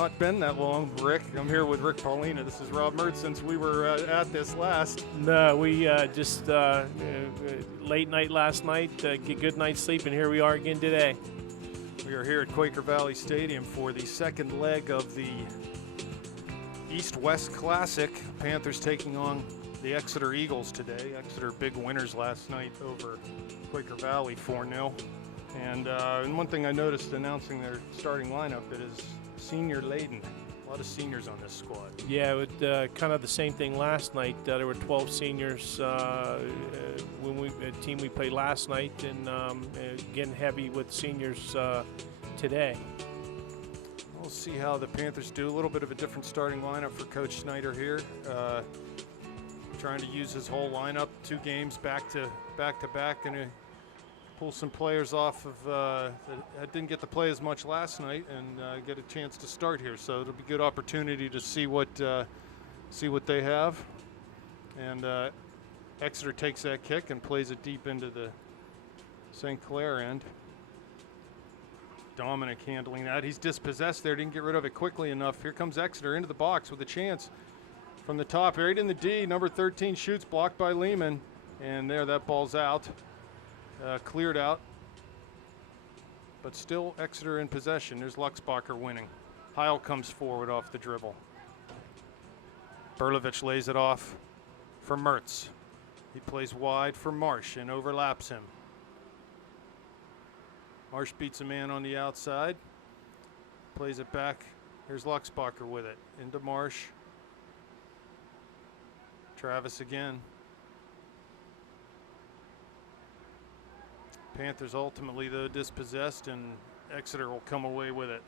not been that long, Rick. I'm here with Rick Paulina. This is Rob Mertz. Since we were at this last. No, we just late night last night, get good night's sleep, and here we are again today. We are here at Quaker Valley Stadium for the second leg of the East-West Classic. Panthers taking on the Exeter Eagles today. Exeter big winners last night over Quaker Valley 4-0. And one thing I noticed announcing their starting lineup, it is senior laden. A lot of seniors on this squad. Yeah, it, kind of the same thing last night. There were 12 seniors when the team we played last night, and again heavy with seniors today. We'll see how the Panthers do. A little bit of a different starting lineup for Coach Snyder here. Trying to use his whole lineup, 2 games back to back, and pull some players off of that didn't get to play as much last night and get a chance to start here. So it'll be a good opportunity to see what they have. And Exeter takes that kick and plays it deep into the St. Clair end. Dominic handling that. He's dispossessed there, didn't get rid of it quickly enough. Here comes Exeter into the box with a chance from the top, right in the D. Number 13 shoots, blocked by Lehman. And there, that ball's out. Cleared out, but still Exeter in possession. There's Luxbacher winning. Heil comes forward off the dribble. Berlovich lays it off for Mertz. He plays wide for Marsh and overlaps him. Marsh beats a man on the outside, plays it back. Here's Luxbacher with it, into Marsh. Travis again. Panthers ultimately, though, dispossessed, and Exeter will come away with it.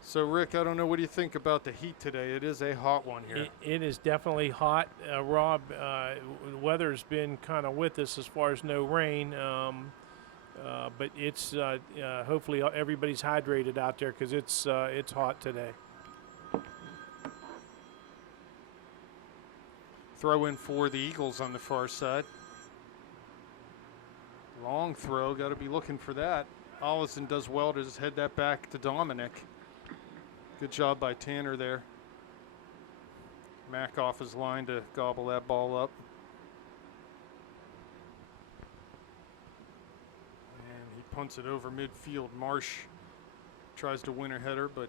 So, Rick, I don't know, what do you think about the heat today? It is a hot one here. It is definitely hot. Rob, the weather's been kind of with us as far as no rain, but it's hopefully everybody's hydrated out there because it's hot today. Throw in for the Eagles on the far side. Long throw, got to be looking for that. Ollison does well to just head that back to Dominic. Good job by Tanner there. Mack off his line to gobble that ball up. And he punts it over midfield. Marsh tries to win a header, but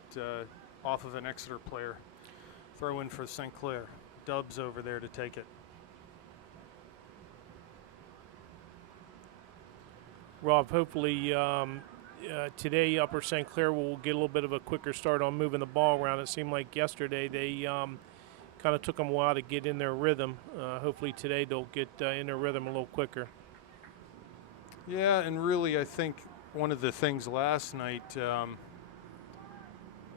off of an Exeter player. Throw in for St. Clair. Dubs over there to take it. Rob, hopefully today Upper St. Clair will get a little bit of a quicker start on moving the ball around. It seemed like yesterday they kind of took them a while to get in their rhythm. Hopefully today they'll get in their rhythm a little quicker. Yeah, and really I think one of the things last night,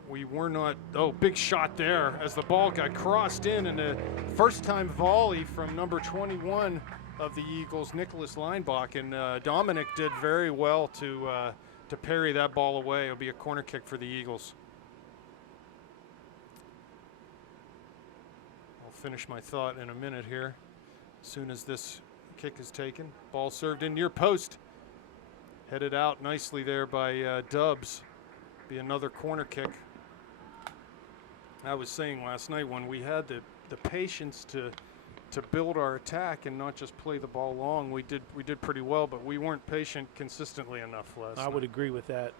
we were not, big shot there as the ball got crossed in, and a first-time volley from number 21 of the Eagles, Nicholas Leinbach, and Dominic did very well to parry that ball away. It'll be a corner kick for the Eagles. I'll finish my thought in a minute here as soon as this kick is taken. Ball served in near post. Headed out nicely there by Dubs. Be another corner kick. I was saying last night when we had the patience to build our attack and not just play the ball long, we did pretty well, but we weren't patient consistently enough last night. I would agree with that.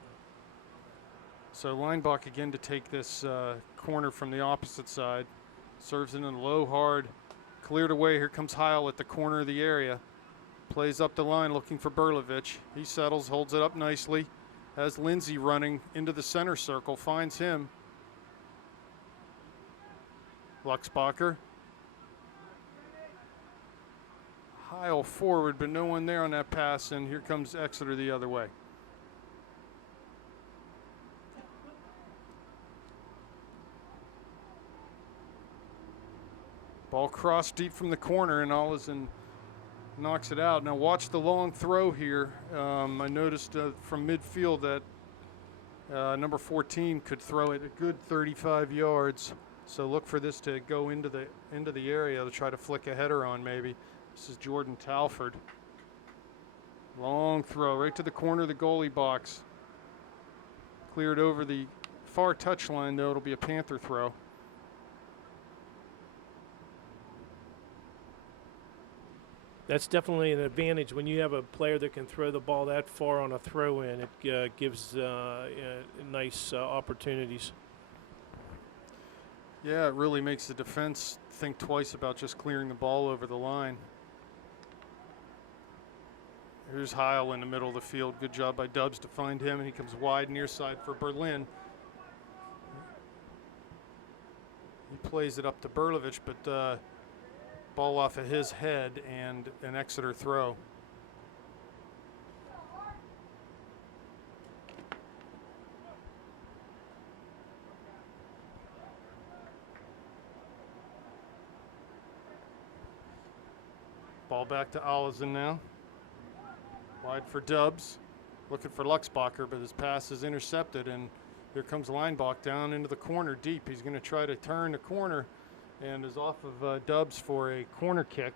So Leinbach again to take this corner from the opposite side. Serves in low, hard, cleared away. Here comes Heil at the corner of the area. Plays up the line looking for Berlovich. He settles, holds it up nicely. Has Lindsay running into the center circle, finds him. Luxbacher. Heil forward, but no one there on that pass, and here comes Exeter the other way. Ball crossed deep from the corner, and Ollison knocks it out. Now watch the long throw here. I noticed from midfield that number 14 could throw it a good 35 yards. So look for this to go into the area to try to flick a header on maybe. This is Jordan Talford. Long throw right to the corner of the goalie box. Cleared over the far touchline, though. It'll be a Panther throw. That's definitely an advantage when you have a player that can throw the ball that far on a throw-in. It gives nice opportunities. Yeah, it really makes the defense think twice about just clearing the ball over the line. Here's Heil in the middle of the field. Good job by Dubs to find him, and he comes wide near side for Berlin. He plays it up to Berlovich, but ball off of his head and an Exeter throw. Ball back to Allison now. Wide for Dubs. Looking for Luxbacher, but his pass is intercepted, and here comes Leinbach down into the corner deep. He's going to try to turn the corner and is off of Dubs for a corner kick.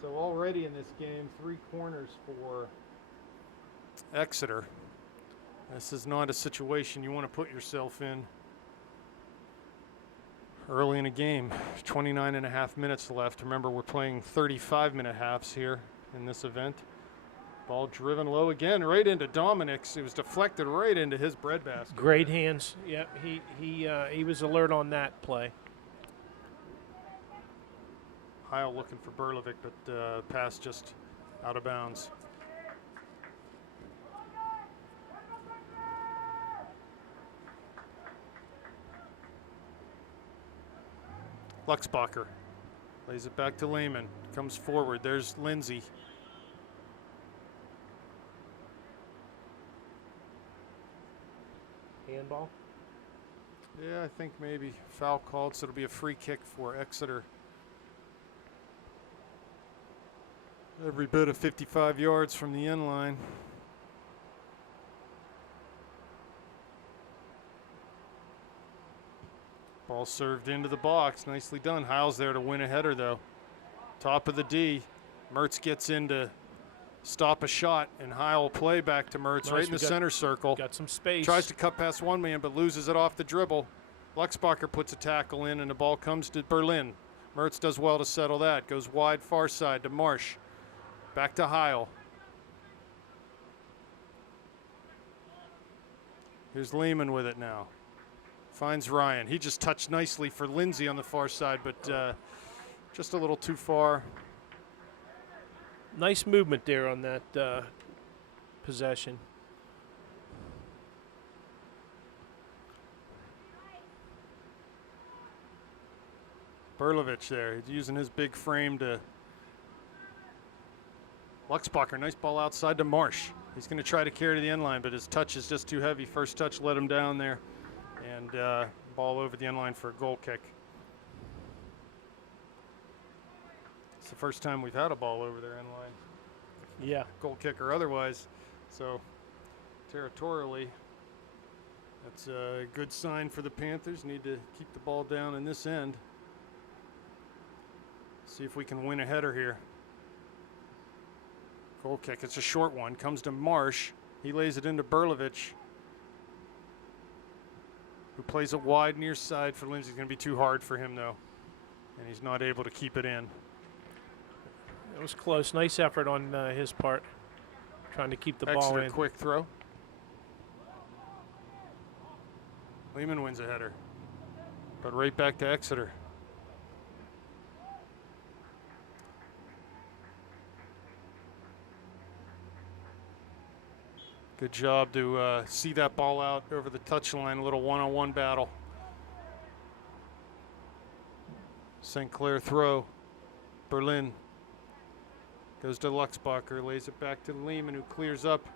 So already in this game, 3 corners for Exeter. This is not a situation you want to put yourself in early in a game. 29 and a half minutes left. Remember, we're playing 35-minute halves here in this event. Ball driven low again, right into Dominic's. It was deflected right into his breadbasket. Great hands. Yep, he was alert on that play. Heil looking for Berlovic, but pass just out of bounds. Luxbacher lays it back to Lehman. Comes forward. There's Lindsay. Handball? Yeah, I think maybe foul called, so it'll be a free kick for Exeter. Every bit of 55 yards from the end line. Ball served into the box. Nicely done. Heil's there to win a header, though. Top of the D. Mertz gets in to stop a shot, and Heil will play back to Mertz right in the center circle. Got some space. Tries to cut past one man, but loses it off the dribble. Luxbacher puts a tackle in, and the ball comes to Berlin. Mertz does well to settle that. Goes wide far side to Marsh. Back to Heil. Here's Lehman with it now. Finds Ryan. He just touched nicely for Lindsay on the far side, but just a little too far. Nice movement there on that possession. Berlovich there. He's using his big frame to Luxbacher. Nice ball outside to Marsh. He's going to try to carry to the end line, but his touch is just too heavy. First touch let him down there. And ball over the end line for a goal kick. It's the first time we've had a ball over their end line. Yeah. Goal kick or otherwise. So territorially, that's a good sign for the Panthers. Need to keep the ball down in this end. See if we can win a header here. Goal kick. It's a short one. Comes to Marsh. He lays it into Berlovich, who plays it wide near side for Lindsay. It's going to be too hard for him, though, and he's not able to keep it in. It was close. Nice effort on his part, trying to keep the ball Exeter in. Quick throw. Lehman wins a header, but right back to Exeter. Good job to see that ball out over the touchline. A little one-on-one battle. St. Clair throw. Berlin goes to Luxbacher, lays it back to Lehman, who clears up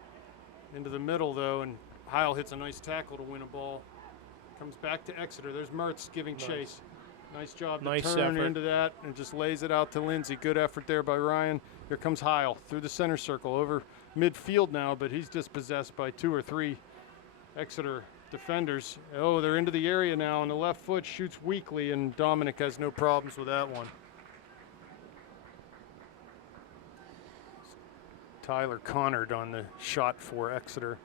into the middle, though, and Heil hits a nice tackle to win a ball. Comes back to Exeter. There's Mertz giving chase. Nice job to turn into that and just lays it out to Lindsay. Good effort there by Ryan. Here comes Heil through the center circle over midfield now, but he's dispossessed by 2 or 3 Exeter defenders. Oh, they're into the area now on the left foot, shoots weakly, and Dominic has no problems with that one. Tyler Connard on the shot for Exeter.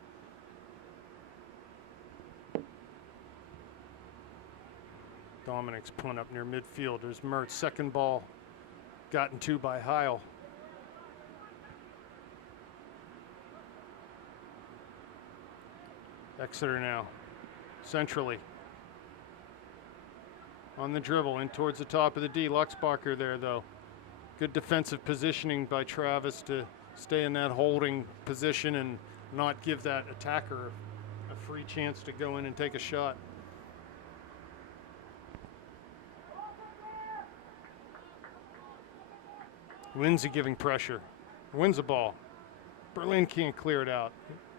Dominic's punt up near midfield. There's Mertz. Second ball gotten to by Heil. Exeter now. Centrally. On the dribble, in towards the top of the D. Luxbacher there, though. Good defensive positioning by Travis to stay in that holding position and not give that attacker a free chance to go in and take a shot. Lindsay giving pressure. Wins the ball. Berlin can't clear it out.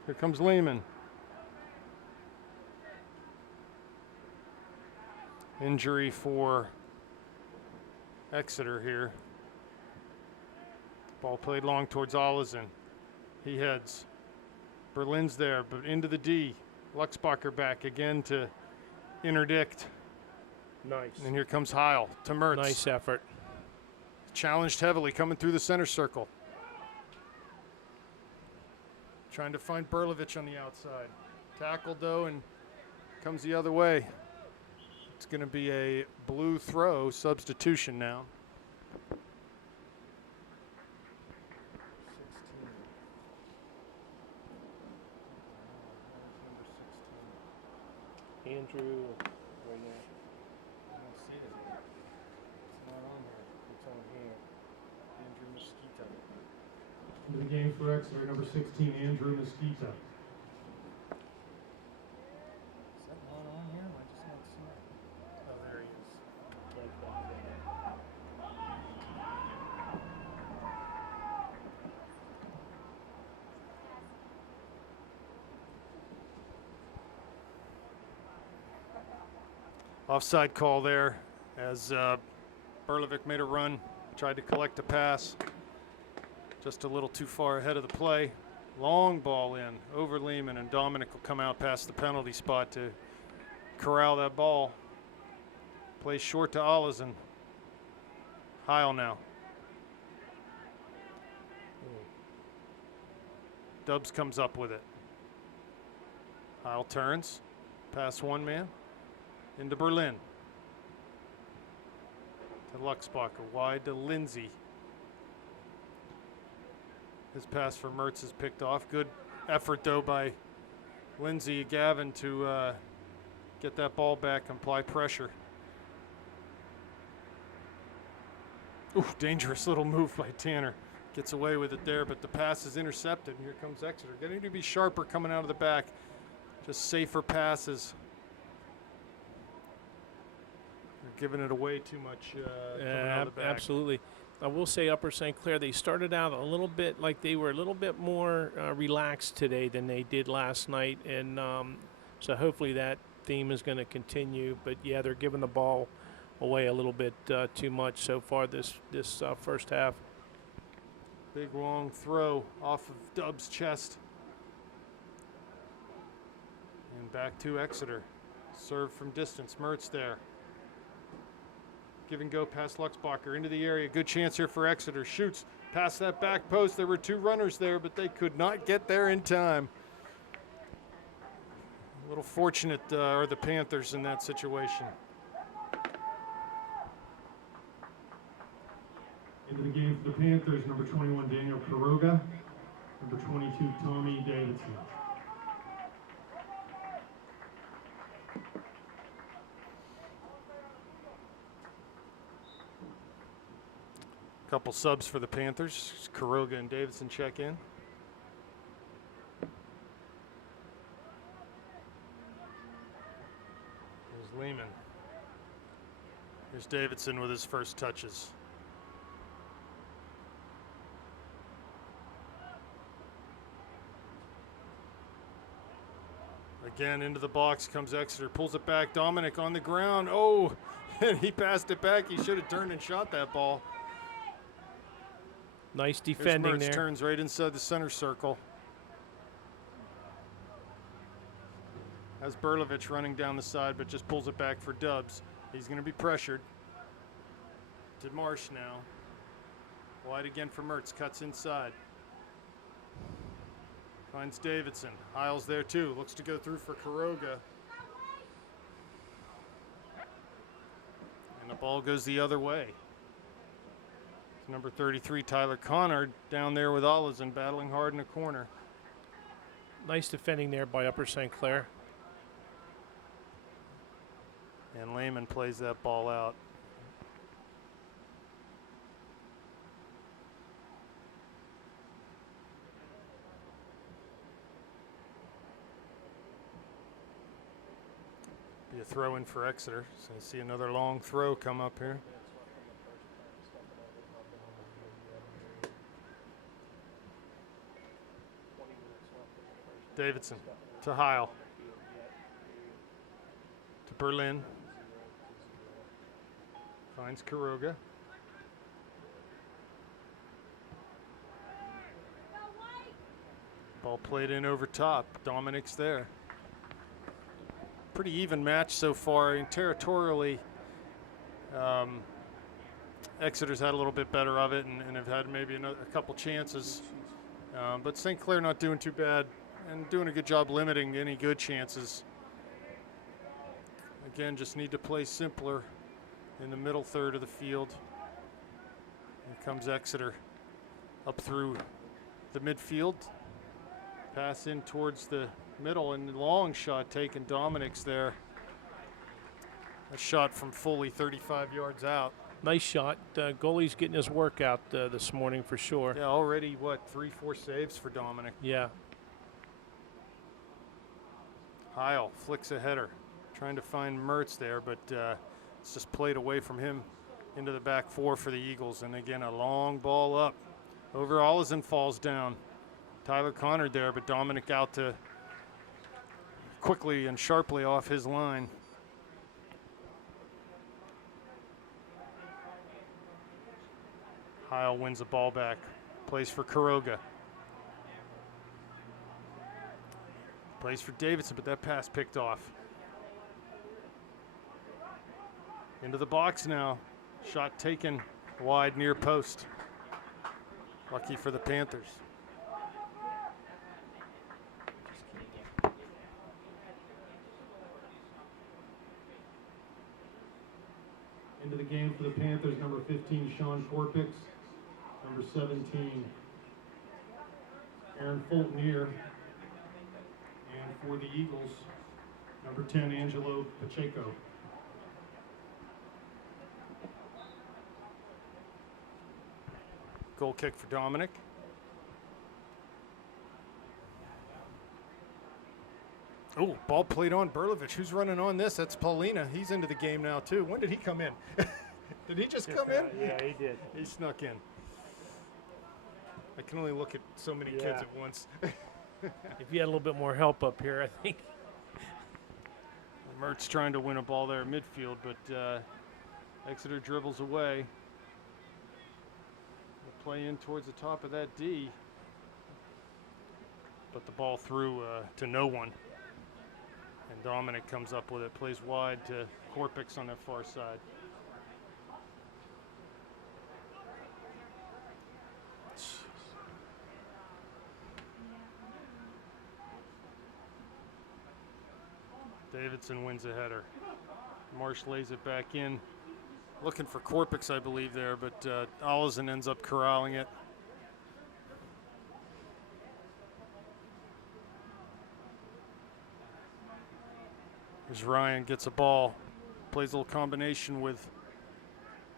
Here comes Lehman. Injury for Exeter here. Ball played long towards Olesen. He heads. Berlin's there, but into the D. Luxbacher back again to interdict. Nice. And here comes Heil to Mertz. Nice effort. Challenged heavily, coming through the center circle. Trying to find Berlovich on the outside. Tackled though, and comes the other way. It's going to be a blue throw substitution now. 16. Andrew, right now. I don't see it. It's not on there. It's on here. Andrew Mesquita. Into the game for Exeter, number 16, Andrew Mesquita. Is that not on here? I just not see it. Oh, there he is. Offside call there as Berlovic made a run, tried to collect a pass. Just a little too far ahead of the play. Long ball in over Lehman, and Dominic will come out past the penalty spot to corral that ball. Plays short to Olesen. Heil now. Dubs comes up with it. Heil turns, past one man, into Berlin. To Luxbacher, wide to Lindsay. His pass for Mertz is picked off. Good effort, though, by Lindsay Gavin to get that ball back and apply pressure. Ooh, dangerous little move by Tanner. Gets away with it there, but the pass is intercepted. And here comes Exeter. Getting to be sharper coming out of the back. Just safer passes. They're giving it away too much coming out of the back. Absolutely. I will say Upper St. Clair, they started out a little bit like they were a little bit more relaxed today than they did last night. And so hopefully that theme is going to continue. But, yeah, they're giving the ball away a little bit too much so far this first half. Big long throw off of Dub's chest. And back to Exeter. Serve from distance. Mertz there. Give and go past Luxbacher into the area. Good chance here for Exeter. Shoots past that back post. There were two runners there, but they could not get there in time. A little fortunate are the Panthers in that situation. Into the game for the Panthers, number 21, Daniel Quiroga. Number 22, Tommy Davidson. Couple subs for the Panthers. Quiroga and Davidson check in. There's Lehman. Here's Davidson with his first touches. Again, into the box comes Exeter, pulls it back. Dominic on the ground. Oh, and he passed it back. He should have turned and shot that ball. Nice defending there. Turns right inside the center circle. Has Berlovich running down the side, but just pulls it back for Dubs. He's going to be pressured. To Marsh now. Wide again for Mertz. Cuts inside. Finds Davidson. Heil's there too. Looks to go through for Quiroga. Ball goes the other way. It's number 33, Tyler Connor, down there with Olison, battling hard in the corner. Nice defending there by Upper St. Clair. And Lehman plays that ball out. Be a throw in for Exeter. So I see another long throw come up here. Davidson to Heil. To Berlin. Finds Quiroga. Ball played in over top. Dominic's there. Pretty even match so far. And territorially, Exeter's had a little bit better of it and have had maybe a couple chances. But St. Clair not doing too bad and doing a good job limiting any good chances. Again, just need to play simpler in the middle third of the field. Here comes Exeter up through the midfield. Pass in towards the middle and long shot taken. Dominic's there. A shot from fully 35 yards out. Nice shot. Goalie's getting his workout this morning for sure. Yeah, already, what, 3-4 saves for Dominic. Yeah. Heil flicks a header. Trying to find Mertz there, but it's just played away from him into the back four for the Eagles. And again, a long ball up. Over Olison falls down. Tyler Connor there, but Dominic out to quickly and sharply off his line. Heil wins the ball back. Plays for Quiroga. Plays for Davidson, but that pass picked off. Into the box now. Shot taken wide near post. Lucky for the Panthers. Into the game for the Panthers, number 15, Sean Corpix. Number 17, Aaron Fultonier. And for the Eagles, number 10, Angelo Pacheco. Goal kick for Dominic. Oh, ball played on Berlovich. Who's running on this? That's Paulina. He's into the game now, too. When did he come in? Did he just come in? Yeah, he did. He snuck in. I can only look at so many kids at once. If you had a little bit more help up here, I think. Mertz trying to win a ball there in midfield, but Exeter dribbles away. They play in towards the top of that D. But the ball through to no one. And Dominic comes up with it, plays wide to Corpix on that far side. Davidson wins a header. Marsh lays it back in. Looking for Corpix, I believe, there, but Olison ends up corralling it. As Ryan gets a ball, plays a little combination with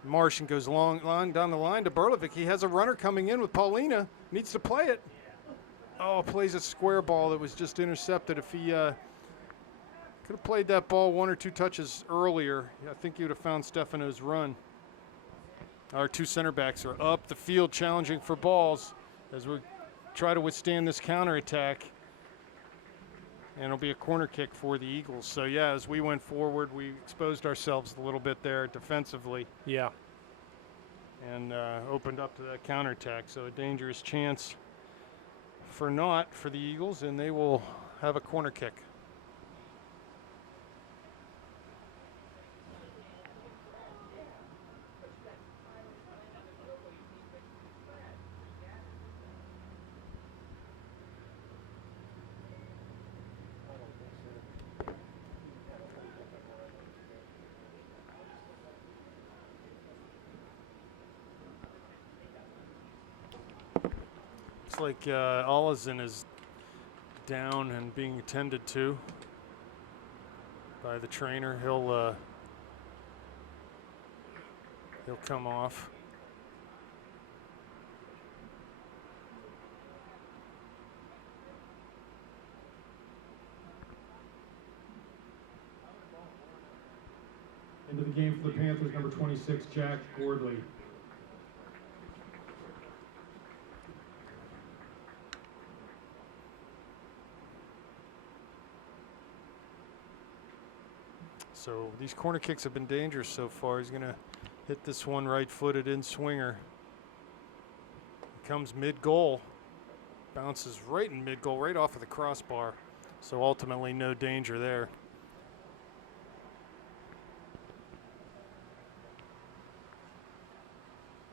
Marsh and goes long down the line to Berlovic. He has a runner coming in with Paulina, needs to play it. Oh, plays a square ball that was just intercepted. If he could have played that ball one or two touches earlier, I think he would have found Stefano's run. Our two center backs are up the field challenging for balls as we try to withstand this counterattack. And it'll be a corner kick for the Eagles. So, yeah, as we went forward, we exposed ourselves a little bit there defensively. Yeah. And opened up to that counterattack. So a dangerous chance for naught for the Eagles, and they will have a corner kick. Looks like Olison is down and being attended to by the trainer. He'll come off. Into the game for the Panthers, number 26, Jack Gordley. So these corner kicks have been dangerous so far. He's going to hit this one right-footed in swinger. Comes mid-goal. Bounces right in mid-goal, right off of the crossbar. So ultimately no danger there.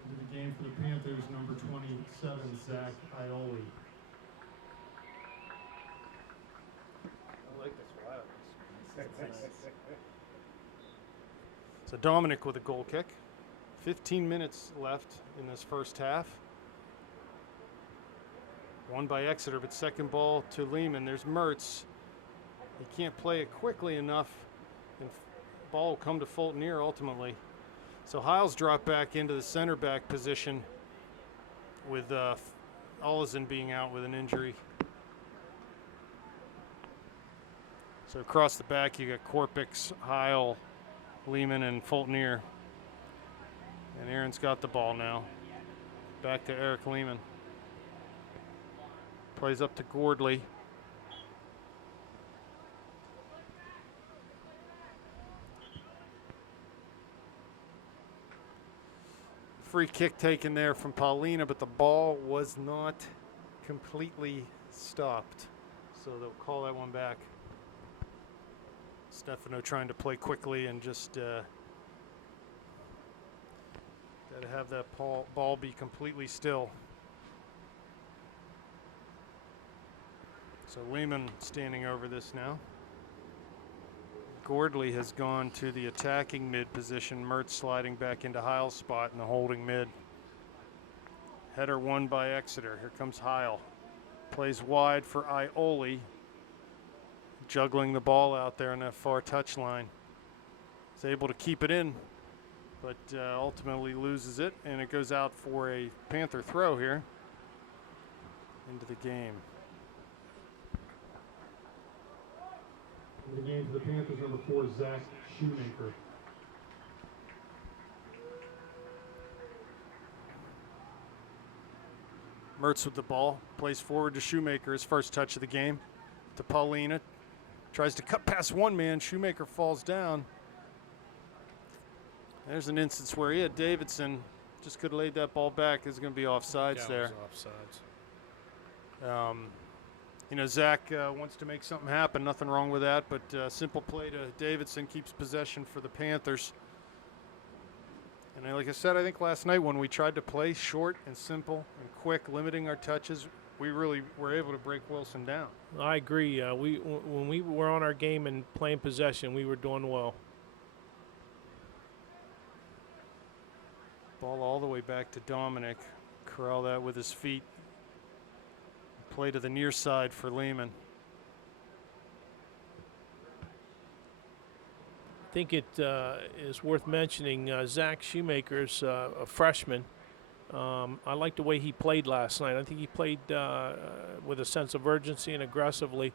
Into the game for the Panthers, number 27, Zach Ioli. I like this. Wow. So Dominic with a goal kick. 15 minutes left in this first half. Won by Exeter, but second ball to Lehman. There's Mertz. He can't play it quickly enough, and ball will come to Fulton Ear ultimately. So Hiles dropped back into the center back position with Olison being out with an injury. So across the back, you got Corpix, Heil, Lehman, and Fulton Ear. And Aaron's got the ball now. Back to Eric Lehman. Plays up to Gordley. Free kick taken there from Paulina, but the ball was not completely stopped. So they'll call that one back. Stefano trying to play quickly and just got to have that ball be completely still. So Lehman standing over this now. Gordley has gone to the attacking mid position. Mertz sliding back into Heil's spot in the holding mid. Header won by Exeter. Here comes Heil. Plays wide for Ioli. Juggling the ball out there on that far touchline. He's able to keep it in, but ultimately loses it, and it goes out for a Panther throw here into the game. In the game for the Panthers, number 4, Zach Shoemaker. Mertz with the ball, plays forward to Shoemaker, his first touch of the game. To Paulina, tries to cut past one man, Shoemaker falls down. There's an instance where he had Davidson, just could have laid that ball back. There's going to be offsides there. Offsides. You know, Zach wants to make something happen. Nothing wrong with that, but simple play to Davidson keeps possession for the Panthers. And like I said, I think last night when we tried to play short and simple and quick, limiting our touches, we really were able to break Wilson down. I agree. When we were on our game and playing possession, we were doing well. Ball all the way back to Dominic. Corral that with his feet. Play to the near side for Lehman. I think it is worth mentioning Zach Shoemaker's a freshman. I like the way he played last night. I think he played with a sense of urgency and aggressively.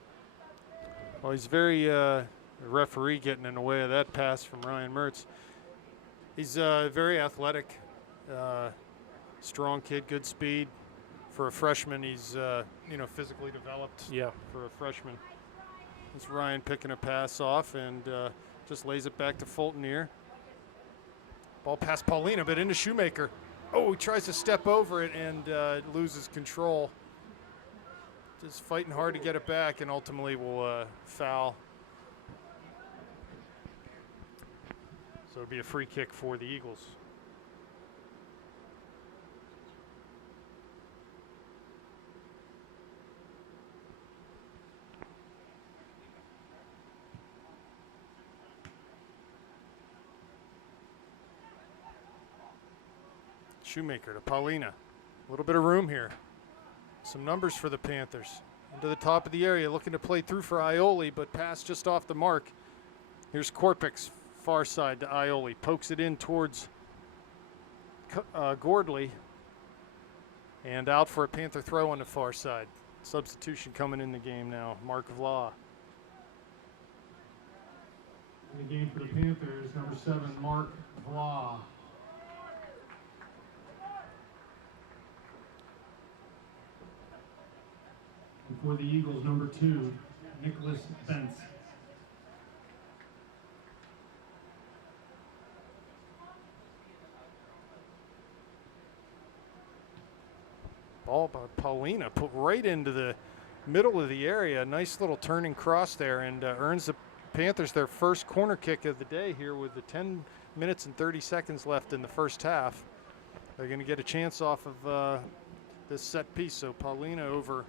Well, he's very referee getting in the way of that pass from Ryan Mertz. He's very athletic, strong kid, good speed. For a freshman, he's physically developed. Yeah. For a freshman, it's Ryan picking a pass off and just lays it back to Fulton Ear. Ball past Paulina, but into Shoemaker. Oh, he tries to step over it and loses control. Just fighting hard to get it back, and ultimately will foul. So it'll be a free kick for the Eagles. Shoemaker to Paulina. A little bit of room here. Some numbers for the Panthers. Into the top of the area, looking to play through for Ioli, but pass just off the mark. Here's Korpik's far side to Ioli. Pokes it in towards Gordley. And out for a Panther throw on the far side. Substitution coming in the game now. Mark Vla. In the game for the Panthers, number 7, Mark Vla. And for the Eagles, number 2, Nicholas Bentz. Ball by Paulina, put right into the middle of the area. Nice little turning cross there, and earns the Panthers their first corner kick of the day here with the 10 minutes and 30 seconds left in the first half. They're going to get a chance off of this set piece. So Paulina over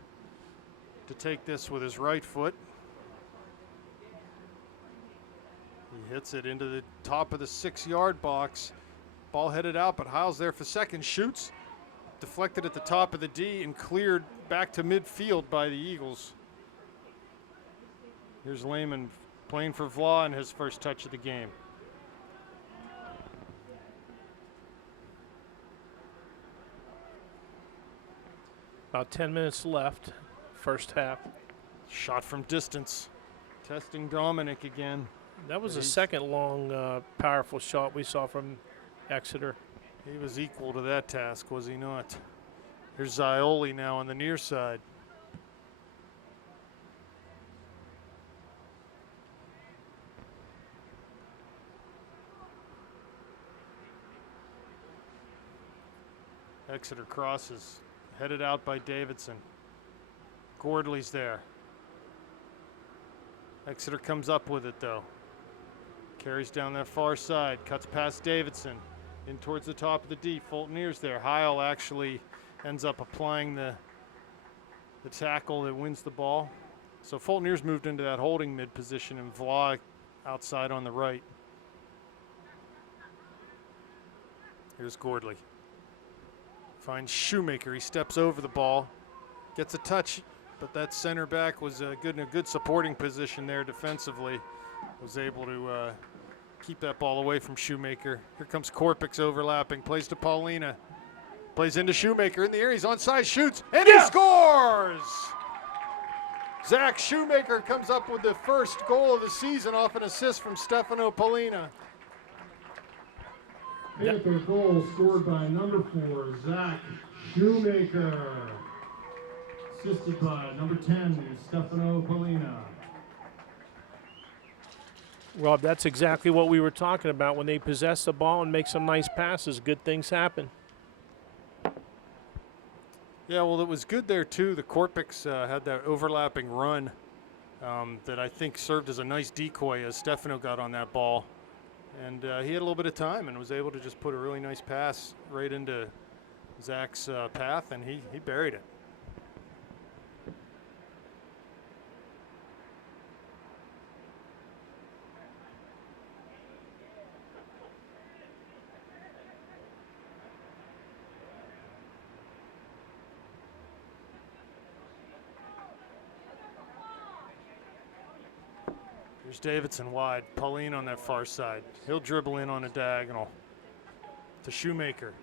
to take this with his right foot. He hits it into the top of the 6-yard box. Ball headed out, but Hiles there for second, shoots. Deflected at the top of the D and cleared back to midfield by the Eagles. Here's Lehman playing for Vla in his first touch of the game. About 10 minutes left, first half. Shot from distance. Testing Dominic again. That was the second long, powerful shot we saw from Exeter. He was equal to that task, was he not? Here's Ioli now on the near side. Exeter crosses, headed out by Davidson. Gordley's there. Exeter comes up with it though. Carries down that far side, cuts past Davidson. In towards the top of the D. Fultoneer's there. Heil actually ends up applying the tackle that wins the ball. So Fultoneer's moved into that holding mid position, and Vla outside on the right. Here's Gordley. Finds Shoemaker. He steps over the ball, gets a touch, but that center back was in a good supporting position there defensively. Was able to keep that ball away from Shoemaker. Here comes Korpik's overlapping, plays to Paulina. Plays into Shoemaker in the air, he's onside, shoots, and he scores! Zach Shoemaker comes up with the first goal of the season off an assist from Stefano Paulina. Panther goal scored by number 4, Zach Shoemaker. Assisted by number 10, Stefano Paulina. Rob, that's exactly what we were talking about. When they possess the ball and make some nice passes, good things happen. Yeah, well, it was good there, too. The Korpiks had that overlapping run that I think served as a nice decoy as Stefano got on that ball. And he had a little bit of time and was able to just put a really nice pass right into Zach's path, and he buried it. Here's Davidson wide, Pauline on that far side. He'll dribble in on a diagonal to Shoemaker.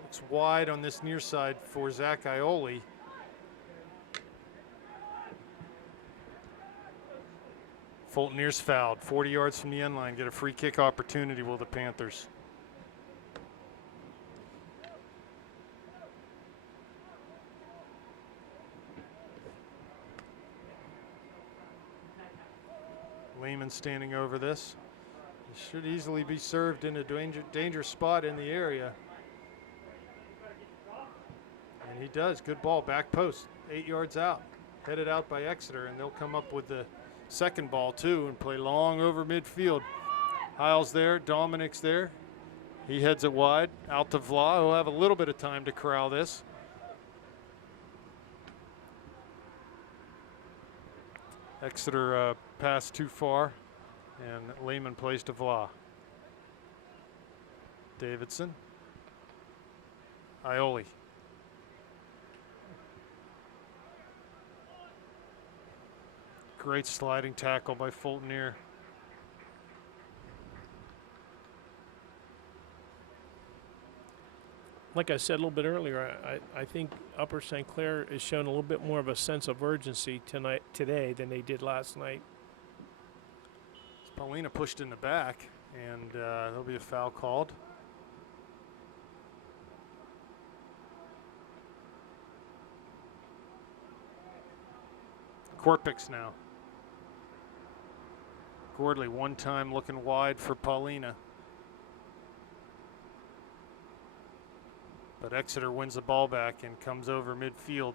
Looks wide on this near side for Zach Ioli. Fultoneer's fouled, 40 yards from the end line. Get a free kick opportunity will the Panthers. Lehman standing over this. It should easily be served in a dangerous spot in the area. And he does. Good ball. Back post. 8 yards out. Headed out by Exeter, and they'll come up with the second ball too and play long over midfield. Hiles there. Dominic's there. He heads it wide. Out to Vla, who'll have a little bit of time to corral this. Exeter passed too far, and Lehman plays to Vla. Davidson. Ioli. Great sliding tackle by Fulton. Like I said a little bit earlier, I think Upper St. Clair has shown a little bit more of a sense of urgency today than they did last night. Paulina pushed in the back, and there'll be a foul called. Court picks now. Gordley one time looking wide for Paulina. But Exeter wins the ball back and comes over midfield.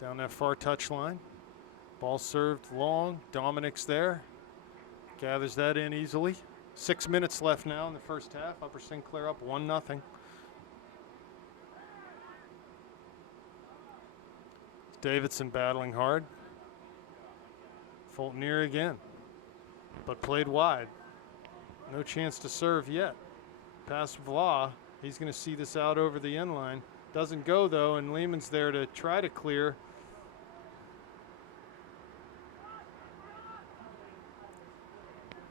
Down that far touchline. Ball served long. Dominic's there. Gathers that in easily. 6 minutes left now in the first half. Upper St. Clair up 1-0. Davidson battling hard. Fulton again, but played wide. No chance to serve yet. Pass Vla. He's going to see this out over the end line. Doesn't go though, and Lehman's there to try to clear.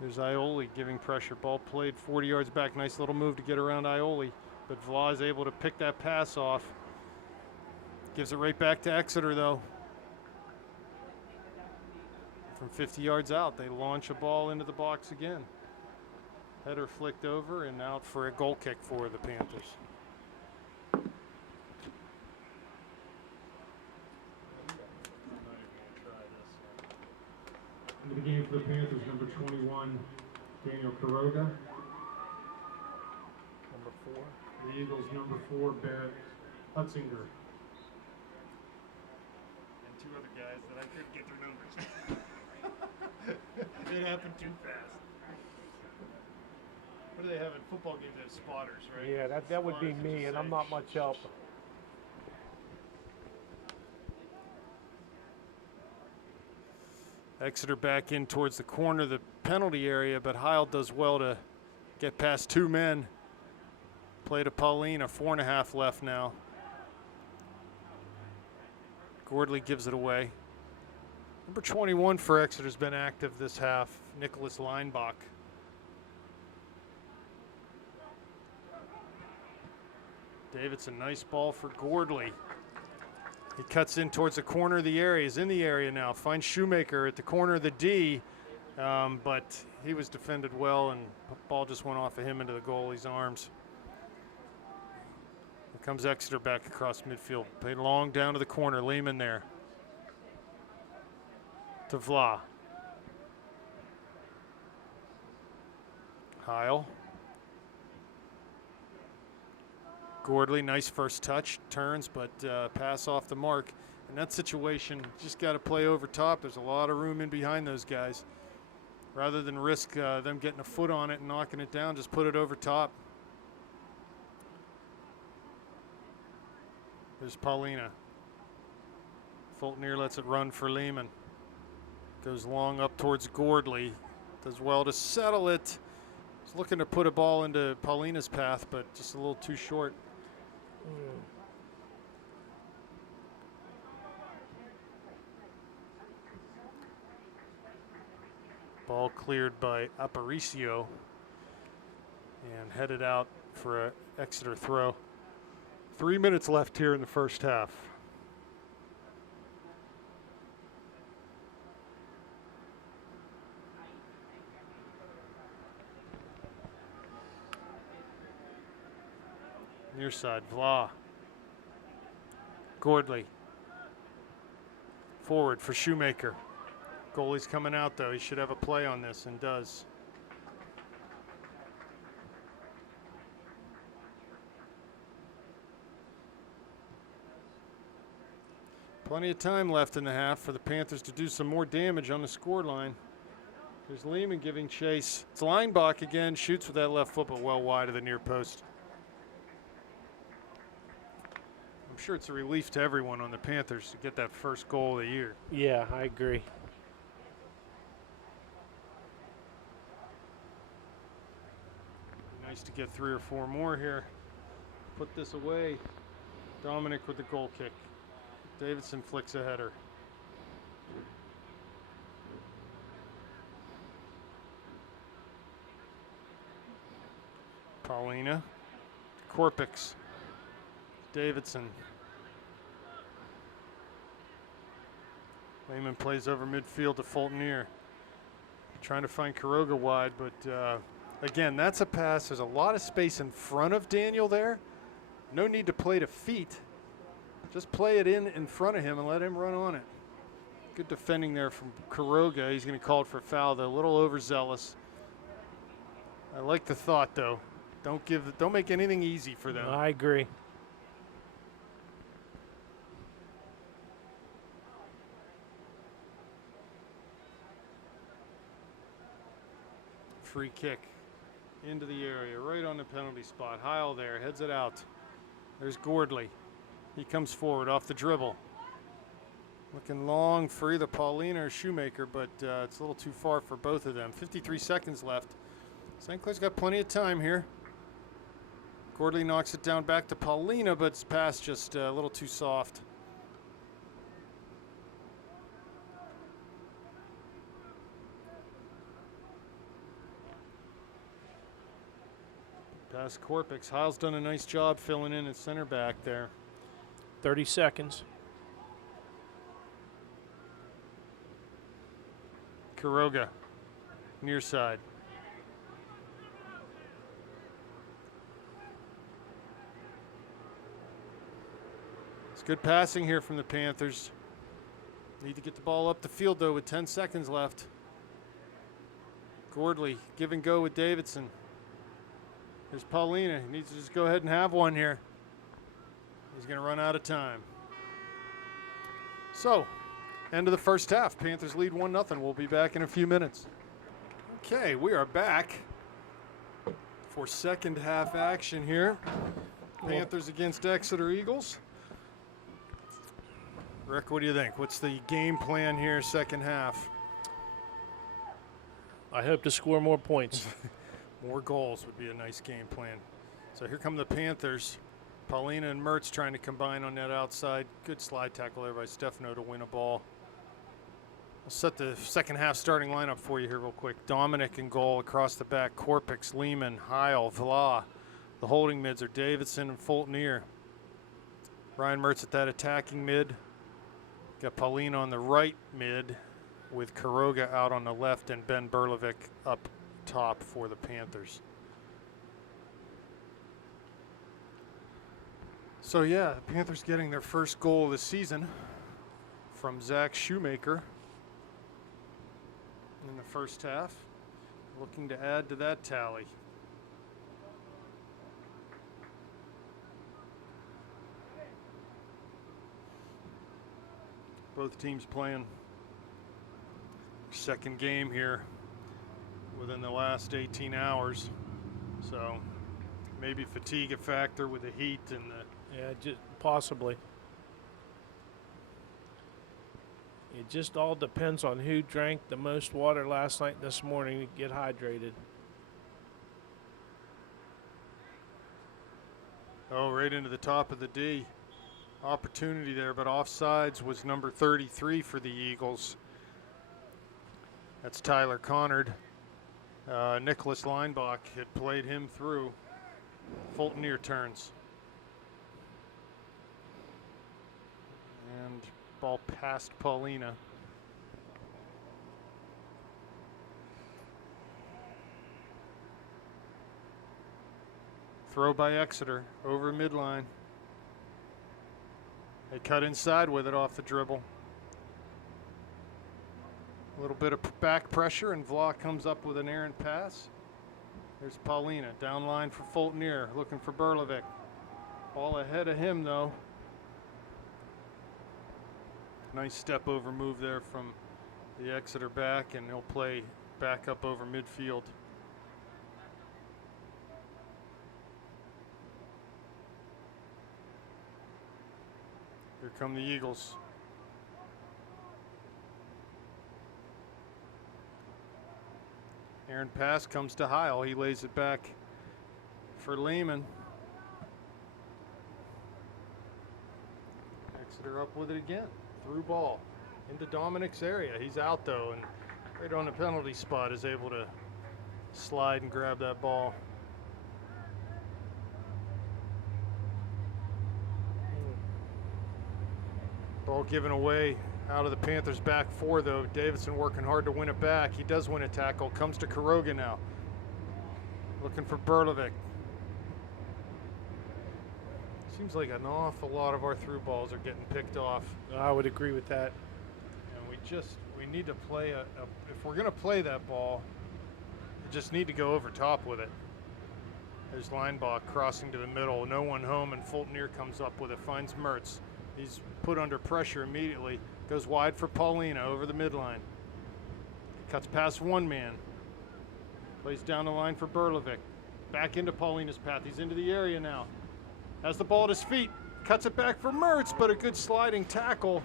There's Ioli giving pressure. Ball played 40 yards back. Nice little move to get around Ioli, but Vla is able to pick that pass off. Gives it right back to Exeter though. From 50 yards out, they launch a ball into the box again. Header flicked over and out for a goal kick for the Panthers. Into the game for the Panthers, number 21, Daniel Quiroga. Number 4. The Eagles, number 4, Barrett Hutzinger. And 2 other guys that I couldn't get their numbers. It happened too fast. What do they have in football games? They have spotters, right? Yeah, that would be me, and I'm not much help. Exeter back in towards the corner of the penalty area, but Heil does well to get past 2 men. Play to Paulina, 4.5 left now. Gordley gives it away. Number 21 for Exeter's been active this half, Nicholas Leinbach. Davidson, nice ball for Gordley. He cuts in towards the corner of the area. He's in the area now. Finds Shoemaker at the corner of the D, but he was defended well, and the ball just went off of him into the goalie's arms. Here comes Exeter back across midfield. Played long down to the corner. Lehman there. To Vla. Heil. Gordley, nice first touch, turns, but pass off the mark. In that situation, just got to play over top. There's a lot of room in behind those guys. Rather than risk them getting a foot on it and knocking it down, just put it over top. There's Paulina. Fulton lets it run for Lehman. Goes long up towards Gordley. Does well to settle it. He's looking to put a ball into Paulina's path, but just a little too short. Ball cleared by Aparicio and headed out for an Exeter throw. 3 minutes left here in the first half. Near side, Vla. Gordley. Forward for Shoemaker. Goalie's coming out though. He should have a play on this, and does. Plenty of time left in the half for the Panthers to do some more damage on the scoreline. There's Lehman giving chase. It's Leinbach again. Shoots with that left foot, but well wide of the near post. I'm sure it's a relief to everyone on the Panthers to get that first goal of the year. Yeah, I agree. Nice to get 3 or 4 more here. Put this away. Dominic with the goal kick. Davidson flicks a header. Paulina. Korpix. Davidson. Lehman plays over midfield to Fultonier. Trying to find Quiroga wide, but again, that's a pass. There's a lot of space in front of Daniel there. No need to play to feet. Just play it in front of him and let him run on it. Good defending there from Quiroga. He's going to call it for foul, though. A little overzealous. I like the thought, though. Don't make anything easy for them. I agree. Free kick into the area, right on the penalty spot. Heil there, heads it out. There's Gordley. He comes forward off the dribble. Looking long for either Paulina or Shoemaker, but it's a little too far for both of them. 53 seconds left. St. Clair's got plenty of time here. Gordley knocks it down back to Paulina, but it's pass just a little too soft. Pass Korpix. Heil's done a nice job filling in at center back there. 30 seconds. Quiroga, near side. It's good passing here from the Panthers. Need to get the ball up the field, though, with 10 seconds left. Gordley, give and go with Davidson. There's Paulina. He needs to just go ahead and have one here. He's going to run out of time. So, end of the first half. Panthers lead 1-0. We'll be back in a few minutes. Okay, we are back for second half action here. Panthers against Exeter Eagles. Rick, what do you think? What's the game plan here, second half? I hope to score more points. More goals would be a nice game plan. So here come the Panthers. Paulina and Mertz trying to combine on that outside. Good slide tackle there by Stefano to win a ball. I'll set the second half starting lineup for you here real quick. Dominic in goal across the back. Korpix, Lehman, Heil, Vla. The holding mids are Davidson and Fultonier. Ryan Mertz at that attacking mid. Got Paulina on the right mid with Quiroga out on the left and Ben Berlovic up top for the Panthers. So yeah, the Panthers getting their first goal of the season from Zach Shoemaker in the first half. Looking to add to that tally. Both teams playing second game here within the last 18 hours. So maybe fatigue a factor with the heat and the Yeah, just possibly. It just all depends on who drank the most water last night and this morning to get hydrated. oh, right into the top of the D. Opportunity there, but offsides was number 33 for the Eagles. That's Tyler Connard. Nicholas Leinbach had played him through. Fultonier turns. And ball past Paulina. Throw by Exeter over midline. They cut inside with it off the dribble. A little bit of back pressure, and Vla comes up with an errant pass. There's Paulina, down line for Fultonier, looking for Berlovic. Ball ahead of him, though. Nice step over move there from the Exeter back, and he'll play back up over midfield. Here come the Eagles. Aaron pass comes to Heil. He lays it back for Lehman. Exeter up with it again. Through ball into Dominic's area. He's out though, and right on the penalty spot is able to slide and grab that ball. Ball given away out of the Panthers' back four though. Davidson working hard to win it back. He does win a tackle. Comes to Kuroga now. Looking for Berlovic. Seems like an awful lot of our through balls are getting picked off. I would agree with that. And we need to play if we're going to play that ball, we just need to go over top with it. There's Linebach crossing to the middle. No one home, and Fultonier comes up with it. Finds Mertz. He's put under pressure immediately. Goes wide for Paulina over the midline. Cuts past one man. Plays down the line for Berlovic. Back into Paulina's path. He's into the area now. Has the ball at his feet. Cuts it back for Mertz, but a good sliding tackle.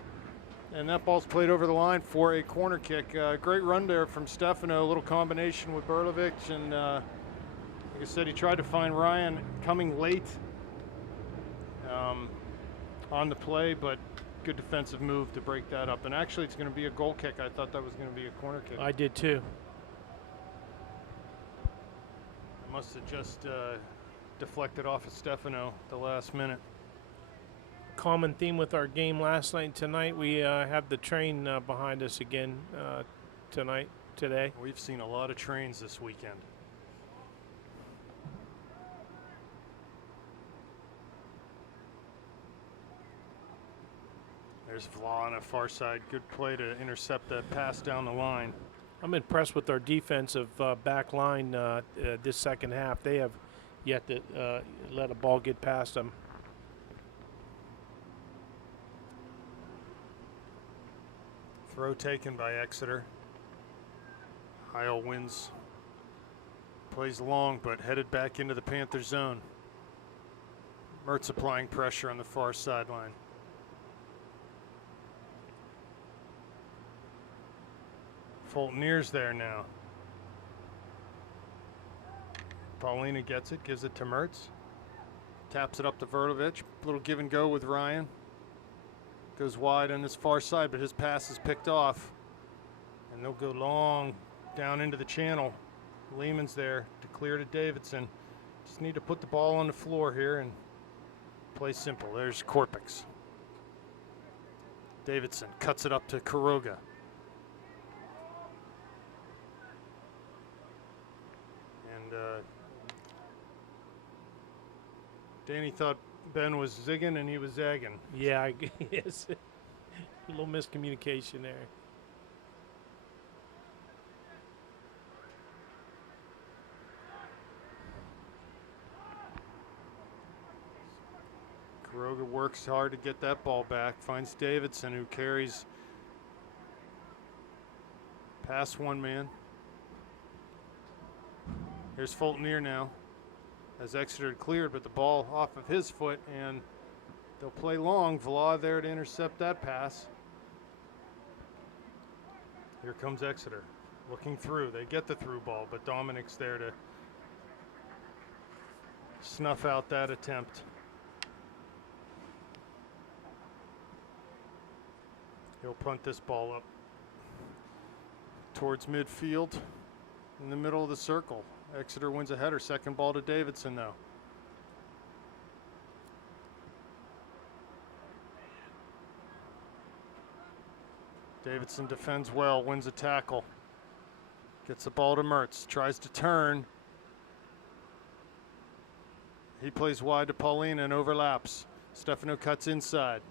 And that ball's played over the line for a corner kick. Great run there from Stefano. A little combination with Berlovic. And like I said, he tried to find Ryan coming late on the play, but good defensive move to break that up. And actually, it's going to be a goal kick. I thought that was going to be a corner kick. I did too. I must have just deflected off of Stefano at the last minute. Common theme with our game last night and tonight. We have the train behind us again today. We've seen a lot of trains this weekend. There's Vla on the far side. Good play to intercept that pass down the line. I'm impressed with our defensive back line this second half. They have yet to let a ball get past them. Throw taken by Exeter. Heil wins. Plays long, but headed back into the Panther zone. Mertz applying pressure on the far sideline. Fultonier's there now. Paulina gets it, gives it to Mertz. Taps it up to Vertovic. Little give and go with Ryan. Goes wide on his far side, but his pass is picked off. And they'll go long down into the channel. Lehman's there to clear to Davidson. Just need to put the ball on the floor here and play simple. There's Korpix. Davidson cuts it up to Kuroga. Danny thought Ben was zigging and he was zagging. Yeah, I guess. A little miscommunication there. Kuroga works hard to get that ball back. Finds Davidson, who carries past one man. Here's Fultonier now. As Exeter had cleared, but the ball off of his foot, and they'll play long. Vla there to intercept that pass. Here comes Exeter, looking through. They get the through ball, but Dominic's there to snuff out that attempt. He'll punt this ball up towards midfield in the middle of the circle. Exeter wins a header. Second ball to Davidson, though. Davidson defends well, wins a tackle. Gets the ball to Mertz. Tries to turn. He plays wide to Paulina and overlaps. Stefano cuts inside.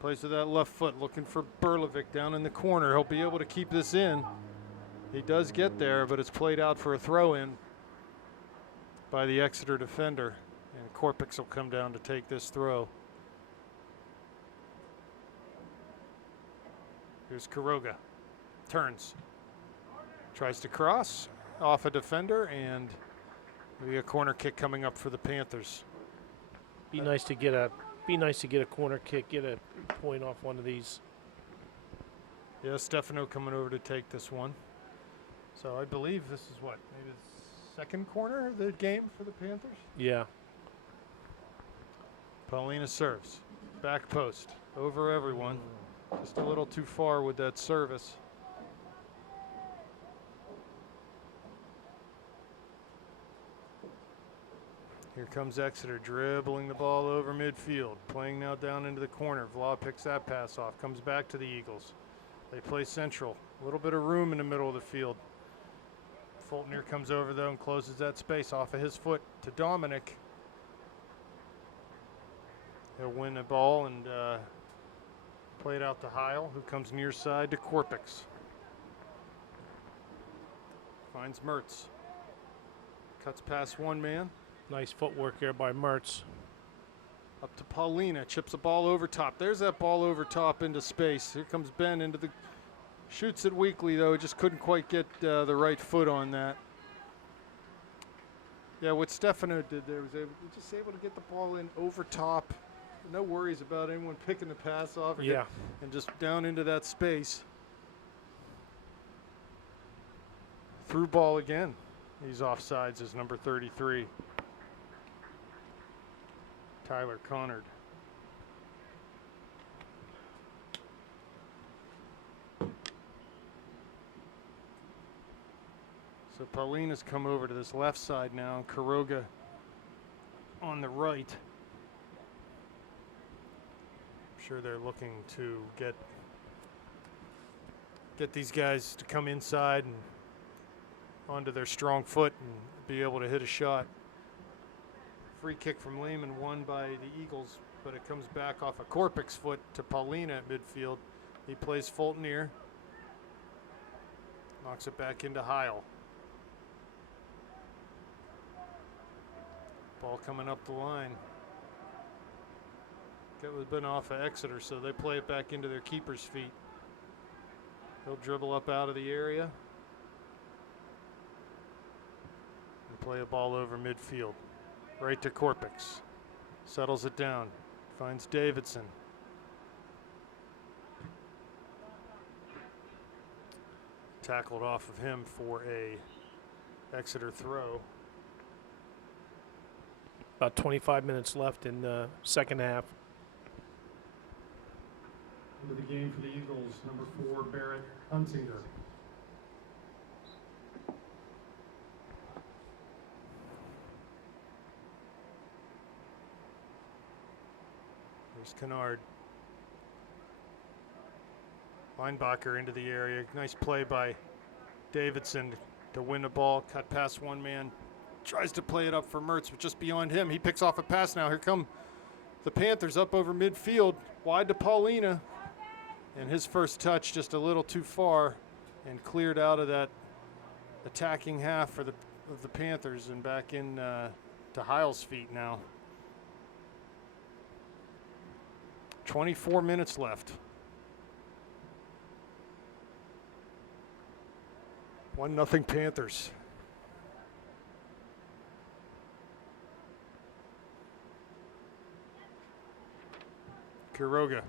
Plays with that left foot, looking for Berlovic down in the corner. He'll be able to keep this in. He does get there, but it's played out for a throw-in by the Exeter defender. And Korpix will come down to take this throw. Here's Kuroga. Turns. Tries to cross off a defender, and maybe a corner kick coming up for the Panthers. Be nice to get a corner kick, get a point off one of these. Yeah, Stefano coming over to take this one. So I believe this is what, maybe the second corner of the game for the Panthers. Yeah. Paulina serves. Back post. Over everyone. Just a little too far with that service. Here comes Exeter dribbling the ball over midfield. Playing now down into the corner. Vla picks that pass off. Comes back to the Eagles. They play central. A little bit of room in the middle of the field. Fultonier comes over though and closes that space off of his foot to Dominic. He'll win the ball and play it out to Heil, who comes near side to Korpix. Finds Mertz. Cuts past one man. Nice footwork there by Mertz. Up to Paulina, chips a ball over top. There's that ball over top into space. Here comes Ben into the, shoots it weakly though, just couldn't quite get the right foot on that. Yeah, what Stefano did there was just able to get the ball in over top. No worries about anyone picking the pass off and just down into that space. Through ball again. He's offsides as number 33. Tyler Connard. So Paulina's come over to this left side now, and Quiroga on the right. I'm sure they're looking to get these guys to come inside and onto their strong foot and be able to hit a shot. Free kick from Lehman, won by the Eagles, but it comes back off a Korpix foot to Paulina at midfield. He plays Fultonier. Knocks it back into Heil. Ball coming up the line. That was been off of Exeter, so they play it back into their keeper's feet. He'll dribble up out of the area and play a ball over midfield. Right to Korpix. Settles it down. Finds Davidson. Tackled off of him for a Exeter throw. About 25 minutes left in the second half. Into the game for the Eagles, number 4, Barrett Hunsinger. There's Kennard. Linebacker into the area. Nice play by Davidson to win the ball. Cut past one man. Tries to play it up for Mertz, but just beyond him. He picks off a pass now. Here come the Panthers up over midfield. Wide to Paulina. And his first touch just a little too far and cleared out of that attacking half of the Panthers and back in to Heil's feet now. 24 minutes left. 1-0 Panthers. Quiroga.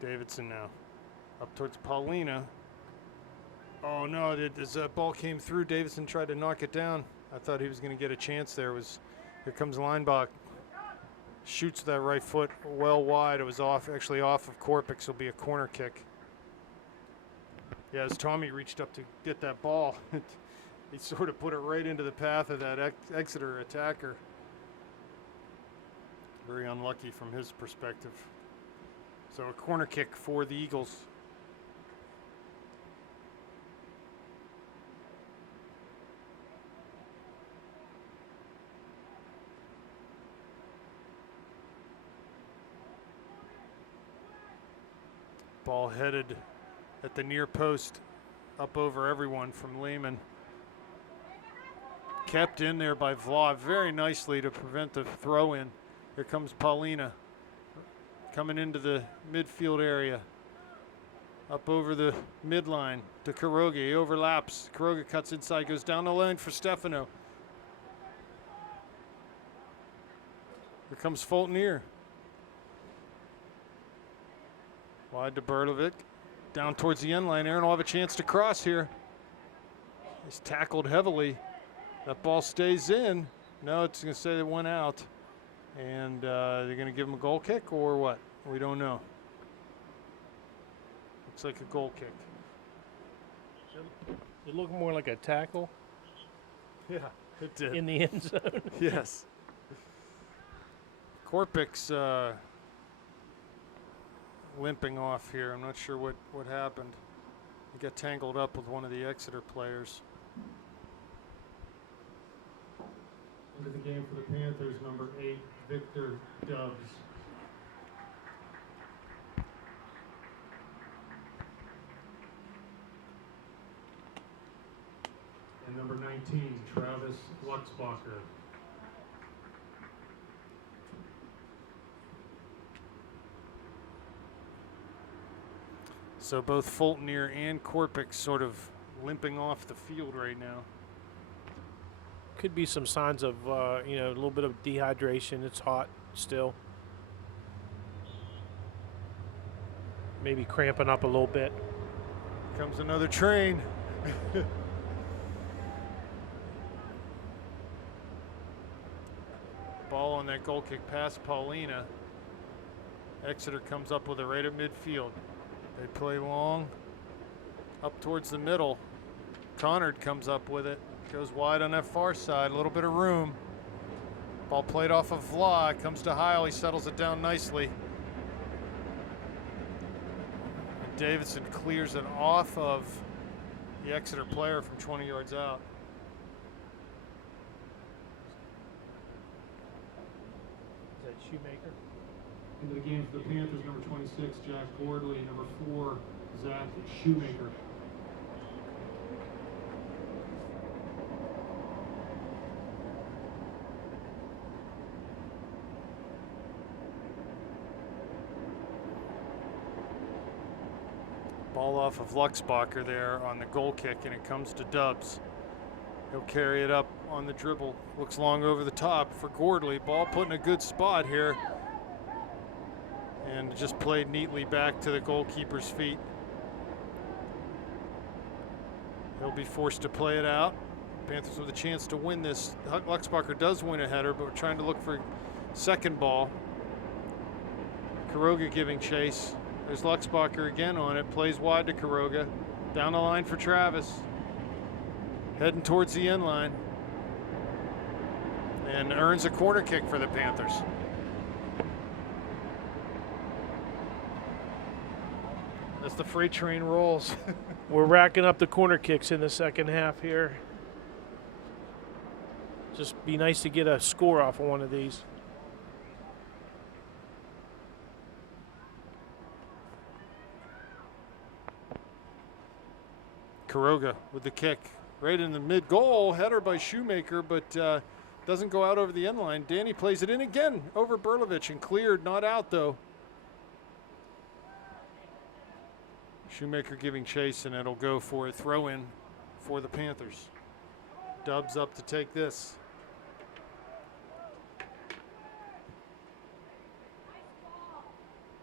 Davidson now. Up towards Paulina. Oh no, as that ball came through, Davidson tried to knock it down. I thought he was going to get a chance there. Here comes Leinbach. Shoots that right foot well wide. It was actually off of Korpix. It'll be a corner kick. Yeah, as Tommy reached up to get that ball, he sort of put it right into the path of that Exeter attacker. Very unlucky from his perspective. So a corner kick for the Eagles. Ball headed at the near post, up over everyone from Lehman. Kept in there by Vla very nicely to prevent the throw in. Here comes Paulina coming into the midfield area. Up over the midline to Quiroga. He overlaps. Quiroga cuts inside, goes down the line for Stefano. Here comes Fultonier. Wide to Berlovic. Down towards the end line. Aaron will have a chance to cross here. He's tackled heavily. That ball stays in. No, it's going to say it went out. And they're going to give him a goal kick or what? We don't know. Looks like a goal kick. It looked more like a tackle. Yeah, it did. In the end zone. Yes. Korpik's limping off here. I'm not sure what happened. He got tangled up with one of the Exeter players. Into the game for the Panthers, number 8, Victor Dubs. And number 19, Travis Luxbacher. So both Fultonier and Korpik sort of limping off the field right now. Could be some signs of, a little bit of dehydration. It's hot still. Maybe cramping up a little bit. Comes another train. Ball on that goal kick past Paulina. Exeter comes up with it right at midfield. They play long up towards the middle. Connard comes up with it. Goes wide on that far side. A little bit of room. Ball played off of Vla. Comes to Heil. He settles it down nicely. And Davidson clears it off of the Exeter player from 20 yards out. Is that Shoemaker? Into the game for the Panthers, number 26, Jack Gordley. Number 4, Zach Shoemaker. Ball off of Luxbacher there on the goal kick, and it comes to Dubs. He'll carry it up on the dribble. Looks long over the top for Gordley. Ball put in a good spot here. And just played neatly back to the goalkeeper's feet. He'll be forced to play it out. Panthers with a chance to win this. Luxbacher does win a header, but we're trying to look for second ball. Quiroga giving chase. There's Luxbacher again on it. Plays wide to Quiroga. Down the line for Travis. Heading towards the end line. And earns a corner kick for the Panthers. As the freight train rolls. We're racking up the corner kicks in the second half here. Just be nice to get a score off of one of these. Quiroga with the kick. Right in the mid-goal. Header by Shoemaker, but doesn't go out over the end line. Danny plays it in again over Berlovic and cleared. Not out, though. Shoemaker giving chase, and it'll go for a throw-in for the Panthers. Dubs up to take this.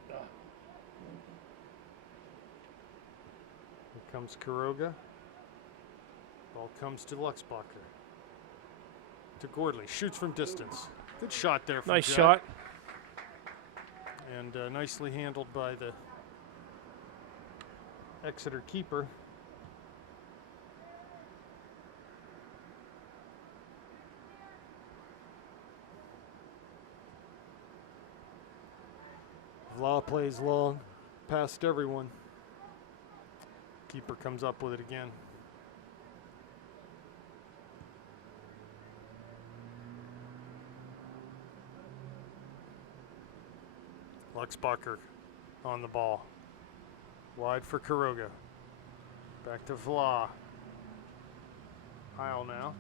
Here comes Quiroga. Ball comes to Luxbacher. To Gordley. Shoots from distance. Good shot there from Nice Jack. shot. And nicely handled by the Exeter keeper. Vla plays long, past everyone. Keeper comes up with it again. Luxbacher on the ball. Wide for Quiroga. Back to Vla. Heil now.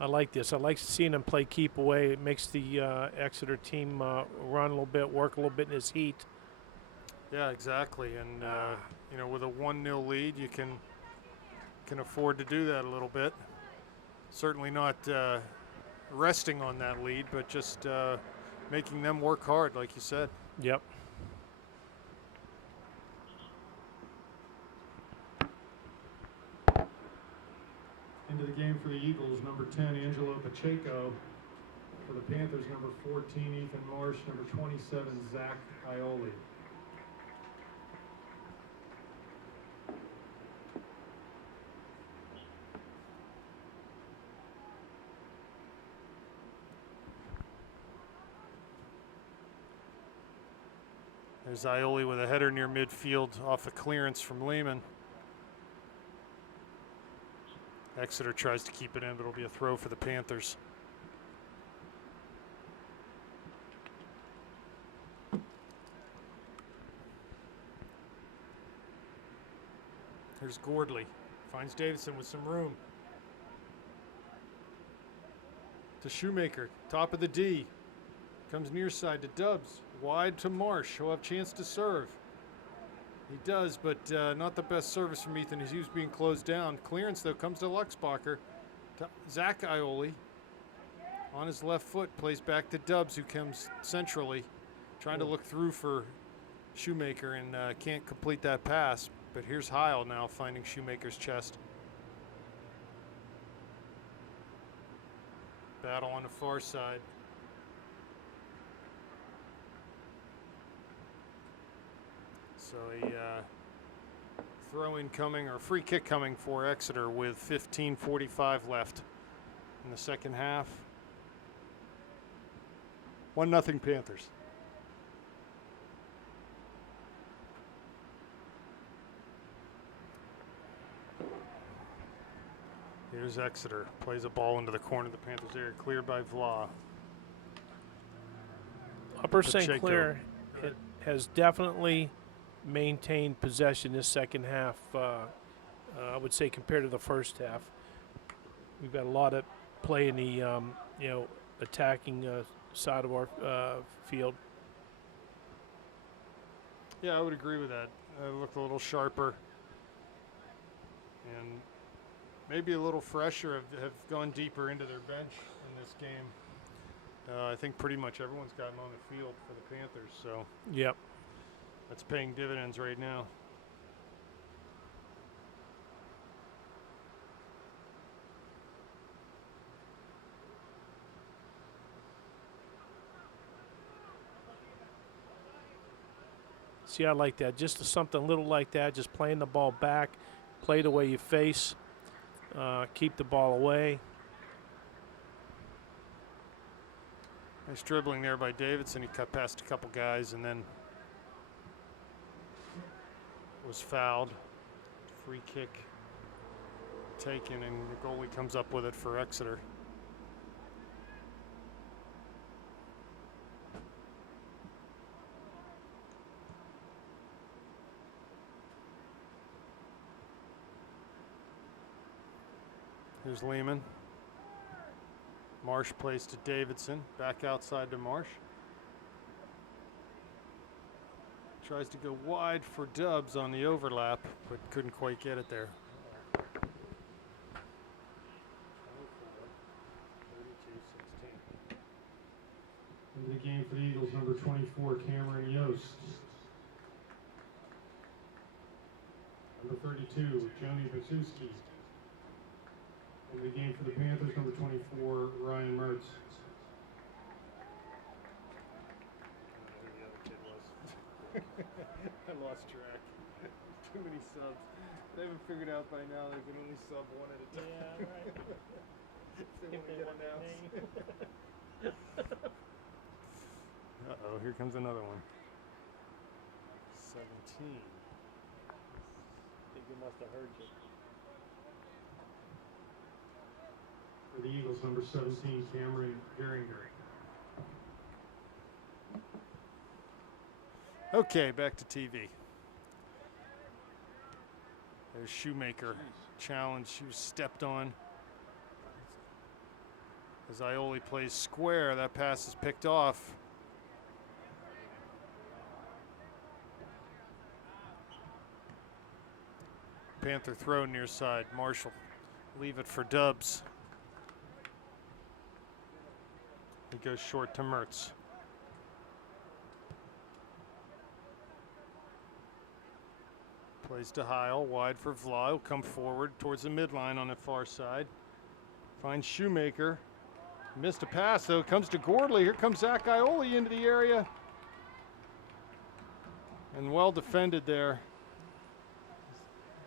I like this. I like seeing him play keep away. It makes the Exeter team run a little bit, work a little bit in his heat. Yeah, exactly. And with a 1-0 lead, you can afford to do that a little bit. Certainly not resting on that lead, but just making them work hard, like you said. Yep. Into the game for the Eagles, number 10, Angelo Pacheco. For the Panthers, number 14, Ethan Marsh. Number 27, Zach Ioli. There's Ioli with a header near midfield off the clearance from Lehman. Exeter tries to keep it in, but it'll be a throw for the Panthers. Here's Gordley. Finds Davidson with some room. To Shoemaker, top of the D. Comes near side to Dubs. Wide to Marsh. He'll have a chance to serve. He does, but not the best service from Ethan. He was being closed down. Clearance, though, comes to Luxbacher. To Zach Ioli. On his left foot, plays back to Dubs, who comes centrally. Trying to look through for Shoemaker and can't complete that pass. But here's Heil now finding Shoemaker's chest. Battle on the far side. So a throw in coming, or free kick coming for Exeter with 15:45 left in the second half. 1-0 Panthers. Here's Exeter. Plays a ball into the corner of the Panthers area. Cleared by Vla. Upper St. Pacheco. Clair has definitely maintained possession this second half, I would say, compared to the first half. We've got a lot of play in the attacking side of our field. Yeah, I would agree with that. Looked a little sharper and maybe a little fresher, have gone deeper into their bench in this game. I think pretty much everyone's gotten on the field for the Panthers, so Yep. that's paying dividends right now. See, I like that. Just something little like that, just playing the ball back, play the way you face, keep the ball away. Nice dribbling there by Davidson. He cut past a couple guys and then was fouled. Free kick taken, and the goalie comes up with it for Exeter. Here's Lehman. Marsh plays to Davidson. Back outside to Marsh. Tries to go wide for Dubs on the overlap, but couldn't quite get it there. Into the game for the Eagles, number 24, Cameron Yost. Number 32, Joni Basuski. Into the game for the Panthers, number 24, Ryan Mertz. I lost track. Too many subs. They haven't figured out by now they can only sub one at a time. Yeah, right. If they want to get announced. Uh-oh, here comes another one. 17. I think he must have heard you. For the Eagles, number 17, Cameron Geringer. Okay, back to TV. There's Shoemaker. Challenge. She was stepped on. As Ioli plays square, that pass is picked off. Panther throw near side. Marshall leave it for Dubs. He goes short to Mertz. Plays to Heil, wide for Vla. He'll come forward towards the midline on the far side. Finds Shoemaker. Missed a pass, though. Comes to Gordley. Here comes Zach Ioli into the area. And well defended there.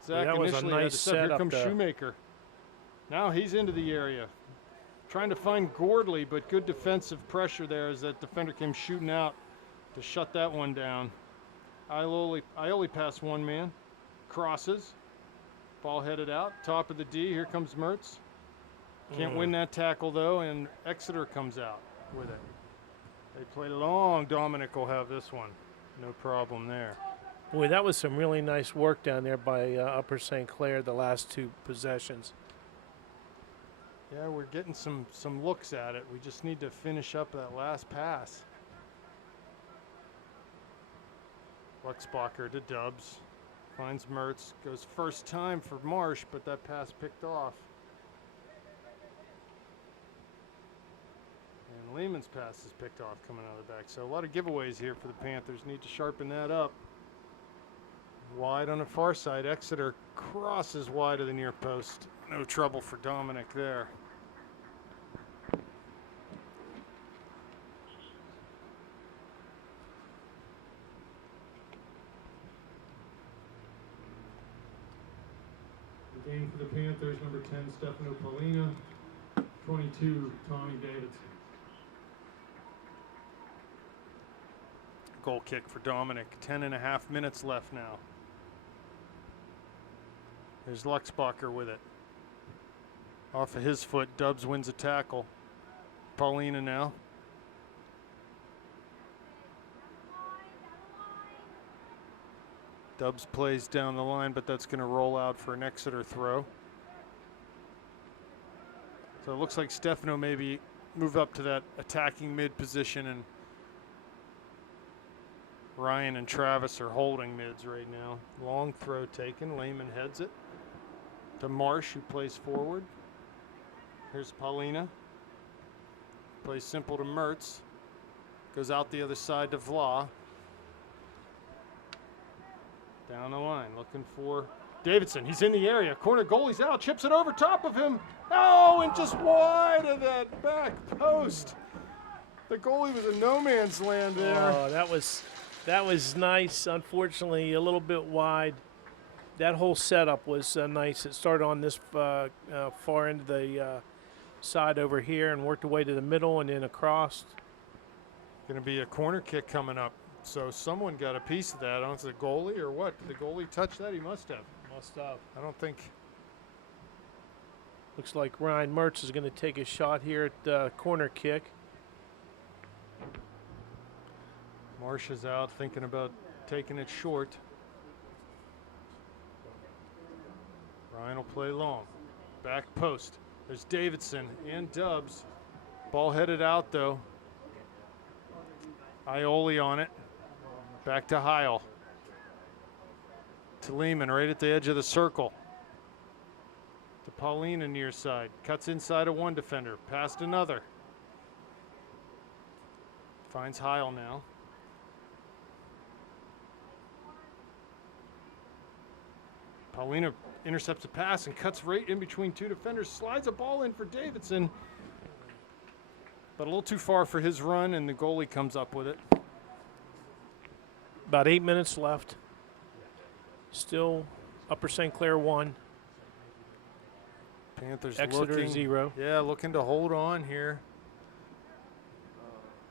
Zach that was a initially nice had to step. Here setup comes there. Shoemaker. Now he's into the area. Trying to find Gordley, but good defensive pressure there as that defender came shooting out to shut that one down. Ioli passed one man. Crosses. Ball headed out. Top of the D. Here comes Mertz. Can't win that tackle, though, and Exeter comes out with it. They play long. Dominic will have this one. No problem there. Boy, that was some really nice work down there by Upper St. Clair the last two possessions. Yeah, we're getting some looks at it. We just need to finish up that last pass. Luxbacher to Dubs. Finds Mertz. Goes first time for Marsh, but that pass picked off. And Lehman's pass is picked off coming out of the back. So a lot of giveaways here for the Panthers. Need to sharpen that up. Wide on the far side. Exeter crosses wide of the near post. No trouble for Dominic there. The game for the Panthers, number 10, Stefano Polina. 22, Tommy Davidson. Goal kick for Dominic. 10.5 minutes left now. There's Luxbacher with it. Off of his foot, Dubs wins a tackle. Paulina now. Dubs plays down the line, but that's going to roll out for an Exeter throw. So it looks like Stefano maybe move up to that attacking mid position, and Ryan and Travis are holding mids right now. Long throw taken. Lehman heads it to Marsh, who plays forward. Here's Paulina. Plays simple to Mertz. Goes out the other side to Vla. Down the line, looking for Davidson. He's in the area. Corner goalie's out. Chips it over top of him. Oh, and just wide of that back post. The goalie was in no man's land there. Oh, that was nice. Unfortunately, a little bit wide. That whole setup was nice. It started on this far end of the side over here and worked away to the middle and then across. Going to be a corner kick coming up. So someone got a piece of that. I don't know if it's the goalie or what. Did the goalie touch that? He must have. Must have. I don't think. Looks like Ryan Mertz is going to take a shot here at the corner kick. Marsh is out thinking about taking it short. Ryan will play long. Back post. There's Davidson and Dubs. Ball headed out though. Ioli on it. Back to Heil. To Lehman right at the edge of the circle. To Paulina near side. Cuts inside of one defender. Past another. Finds Heil now. Paulina intercepts a pass and cuts right in between two defenders. Slides a ball in for Davidson. But a little too far for his run, and the goalie comes up with it. About 8 minutes left. Still Upper St. Clair 1. Panthers Exeter looking 0. Yeah, looking to hold on here.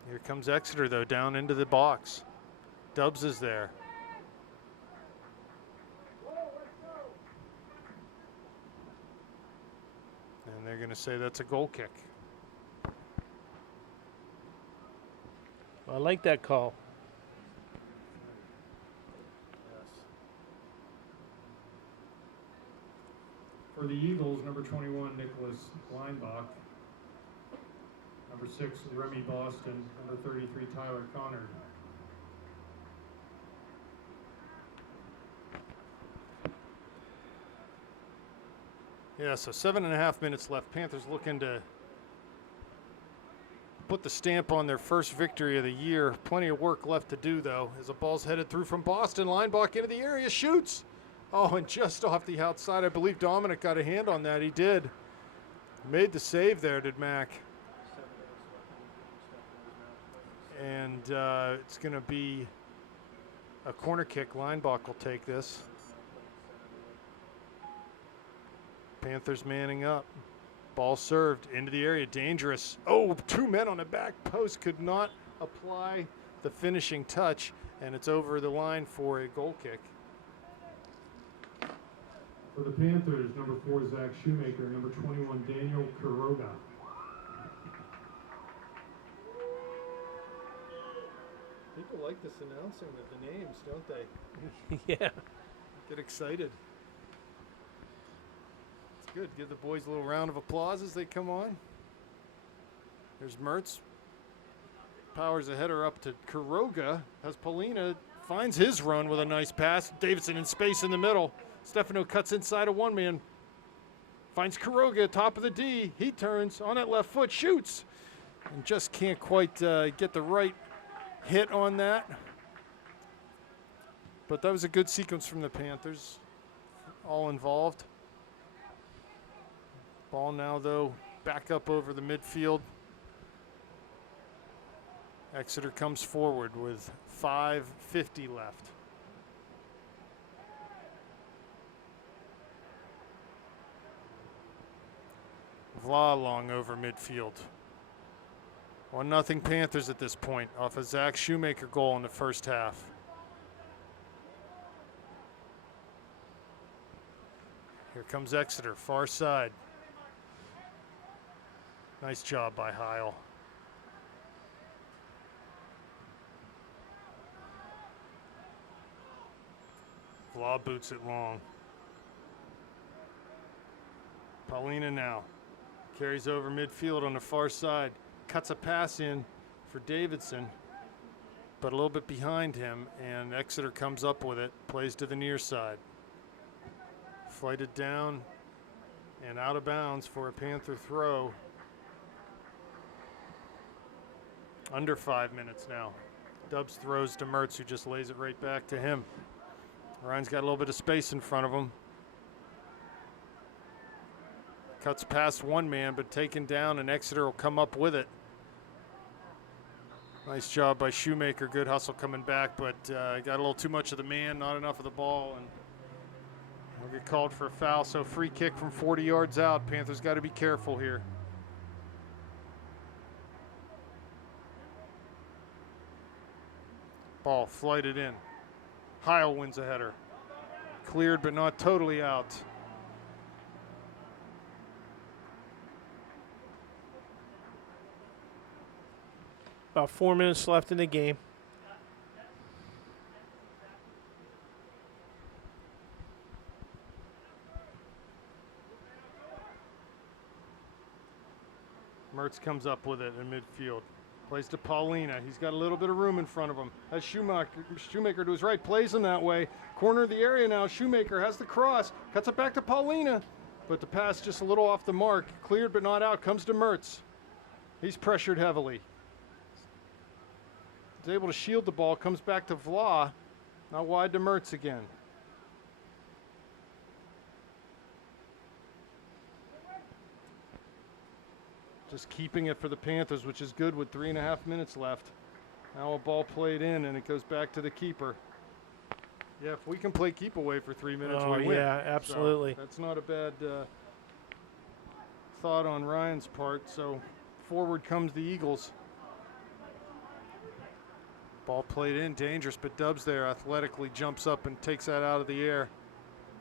Here comes Exeter though, down into the box. Dubs is there. And they're going to say that's a goal kick. I like that call. For the Eagles, number 21, Nicholas Leinbach. Number 6, Remy Boston. Number 33, Tyler Connor. Yeah, so 7.5 minutes left. Panthers looking to put the stamp on their first victory of the year. Plenty of work left to do, though, as the ball's headed through from Boston. Linebacker into the area, shoots. Oh, and just off the outside. I believe Dominic got a hand on that. He did. Made the save there, did Mac. And it's going to be a corner kick. Linebacker will take this. Panthers manning up. Ball served into the area, dangerous. Oh, 2 men on the back post could not apply the finishing touch, and it's over the line for a goal kick. For the Panthers, number 4, Zach Shoemaker, number 21, Daniel Kuroga. People like this announcing of the names, don't they? Yeah. Get excited. It's good. Give the boys a little round of applause as they come on. There's Mertz. Powers a header up to Kuroga as Paulina finds his run with a nice pass. Davidson in space in the middle. Stefano cuts inside a one-man. Finds Kuroga, top of the D. He turns on that left foot, shoots. And just can't quite get the right hit on that. But that was a good sequence from the Panthers. All involved. Ball now, though, back up over the midfield. Exeter comes forward with 5:50 left. Vla long over midfield. 1-0 Panthers at this point off a Zach Shoemaker goal in the first half. Here comes Exeter, far side. Nice job by Heil. Vla boots it long. Paulina now carries over midfield on the far side. Cuts a pass in for Davidson, but a little bit behind him, and Exeter comes up with it, plays to the near side. Flighted down and out of bounds for a Panther throw. Under 5 minutes now. Dubs throws to Mertz, who just lays it right back to him. Ryan's got a little bit of space in front of him. Cuts past one man, but taken down, and Exeter will come up with it. Nice job by Shoemaker. Good hustle coming back, but got a little too much of the man, not enough of the ball, and we'll get called for a foul. So free kick from 40 yards out. Panthers got to be careful here. Ball flighted in. Heil wins a header. Cleared, but not totally out. About 4 minutes left in the game. Mertz comes up with it in midfield. Plays to Paulina. He's got a little bit of room in front of him. Has Shoemaker to his right. Plays him that way. Corner of the area now. Shoemaker has the cross. Cuts it back to Paulina. But the pass just a little off the mark. Cleared but not out. Comes to Mertz. He's pressured heavily. He's able to shield the ball. Comes back to Vla. Not wide to Mertz again. Just keeping it for the Panthers, which is good with 3.5 minutes left. Now a ball played in, and it goes back to the keeper. Yeah, if we can play keep away for 3 minutes, we win. Yeah, absolutely. So that's not a bad thought on Ryan's part. So forward comes the Eagles. Ball played in, dangerous, but Dubs there athletically jumps up and takes that out of the air.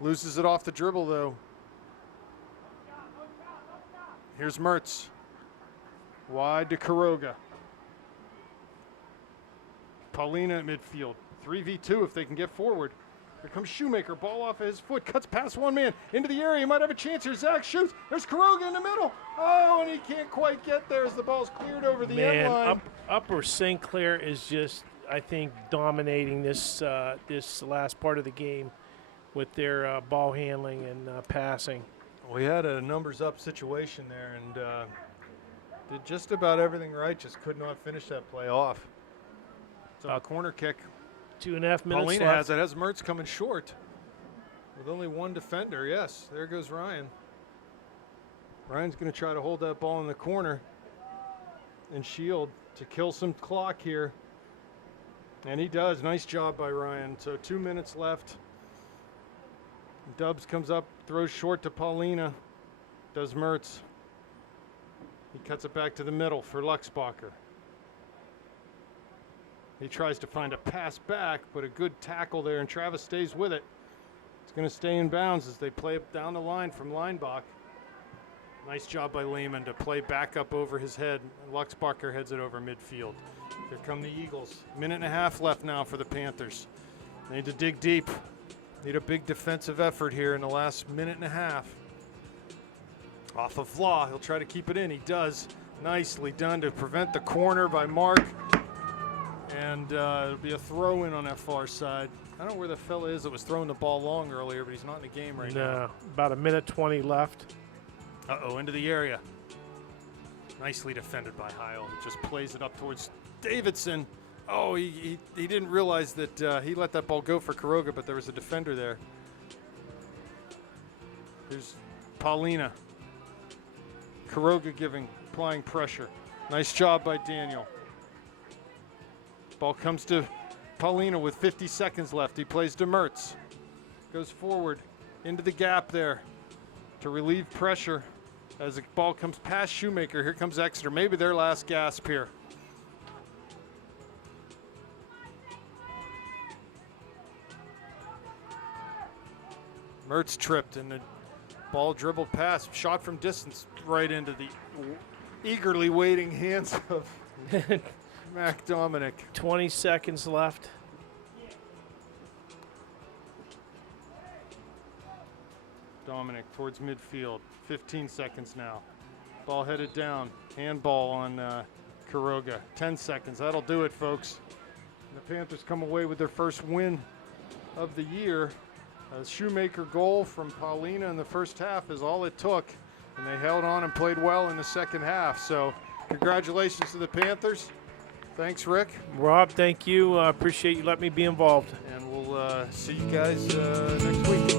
Loses it off the dribble, though. Here's Mertz. Wide to Kuroga. Paulina at midfield. 3v2 if they can get forward. Here comes Shoemaker. Ball off of his foot. Cuts past one man. Into the area. He might have a chance here. Zach shoots. There's Kuroga in the middle. Oh, and he can't quite get there as the ball's cleared over the end line. Upper St. Clair is just, I think, dominating this this last part of the game with their ball handling and passing. We had a numbers up situation there, and Did just about everything right, just could not finish that play off. So a corner kick. 2.5 minutes Paulina left. has it. Has Mertz coming short with only one defender. Yes, there goes Ryan. Ryan's going to try to hold that ball in the corner and shield to kill some clock here. And he does. Nice job by Ryan. So 2 minutes left. Dubs comes up, throws short to Paulina. Does Mertz. He cuts it back to the middle for Luxbacher. He tries to find a pass back, but a good tackle there, and Travis stays with it. It's going to stay in bounds as they play it down the line from Leinbach. Nice job by Lehman to play back up over his head. Luxbacher heads it over midfield. Here come the Eagles. 1.5 minutes left now for the Panthers. They need to dig deep. Need a big defensive effort here in the last 1.5 minutes. Off of Law, he'll try to keep it in. He does. Nicely done to prevent the corner by Mark. And it'll be a throw-in on that far side. I don't know where the fella is that was throwing the ball long earlier, but he's not in the game right now. No, about 1:20 left. Uh-oh, into the area. Nicely defended by Heil. He just plays it up towards Davidson. Oh, he didn't realize that he let that ball go for Quiroga, but there was a defender there. Here's Paulina. Quiroga applying pressure. Nice job by Daniel. Ball comes to Paulina with 50 seconds left. He plays to Mertz. Goes forward into the gap there to relieve pressure as the ball comes past Shoemaker. Here comes Exeter. Maybe their last gasp here. Mertz tripped and the ball dribbled past, shot from distance right into the eagerly waiting hands of Mac Dominic. 20 seconds left. Dominic towards midfield. 15 seconds now. Ball headed down. Handball on Quiroga. 10 seconds. That'll do it, folks. And the Panthers come away with their first win of the year. A Shoemaker goal from Paulina in the first half is all it took. And they held on and played well in the second half. So congratulations to the Panthers. Thanks, Rick. Rob, thank you. Appreciate you letting me be involved. And we'll see you guys next week.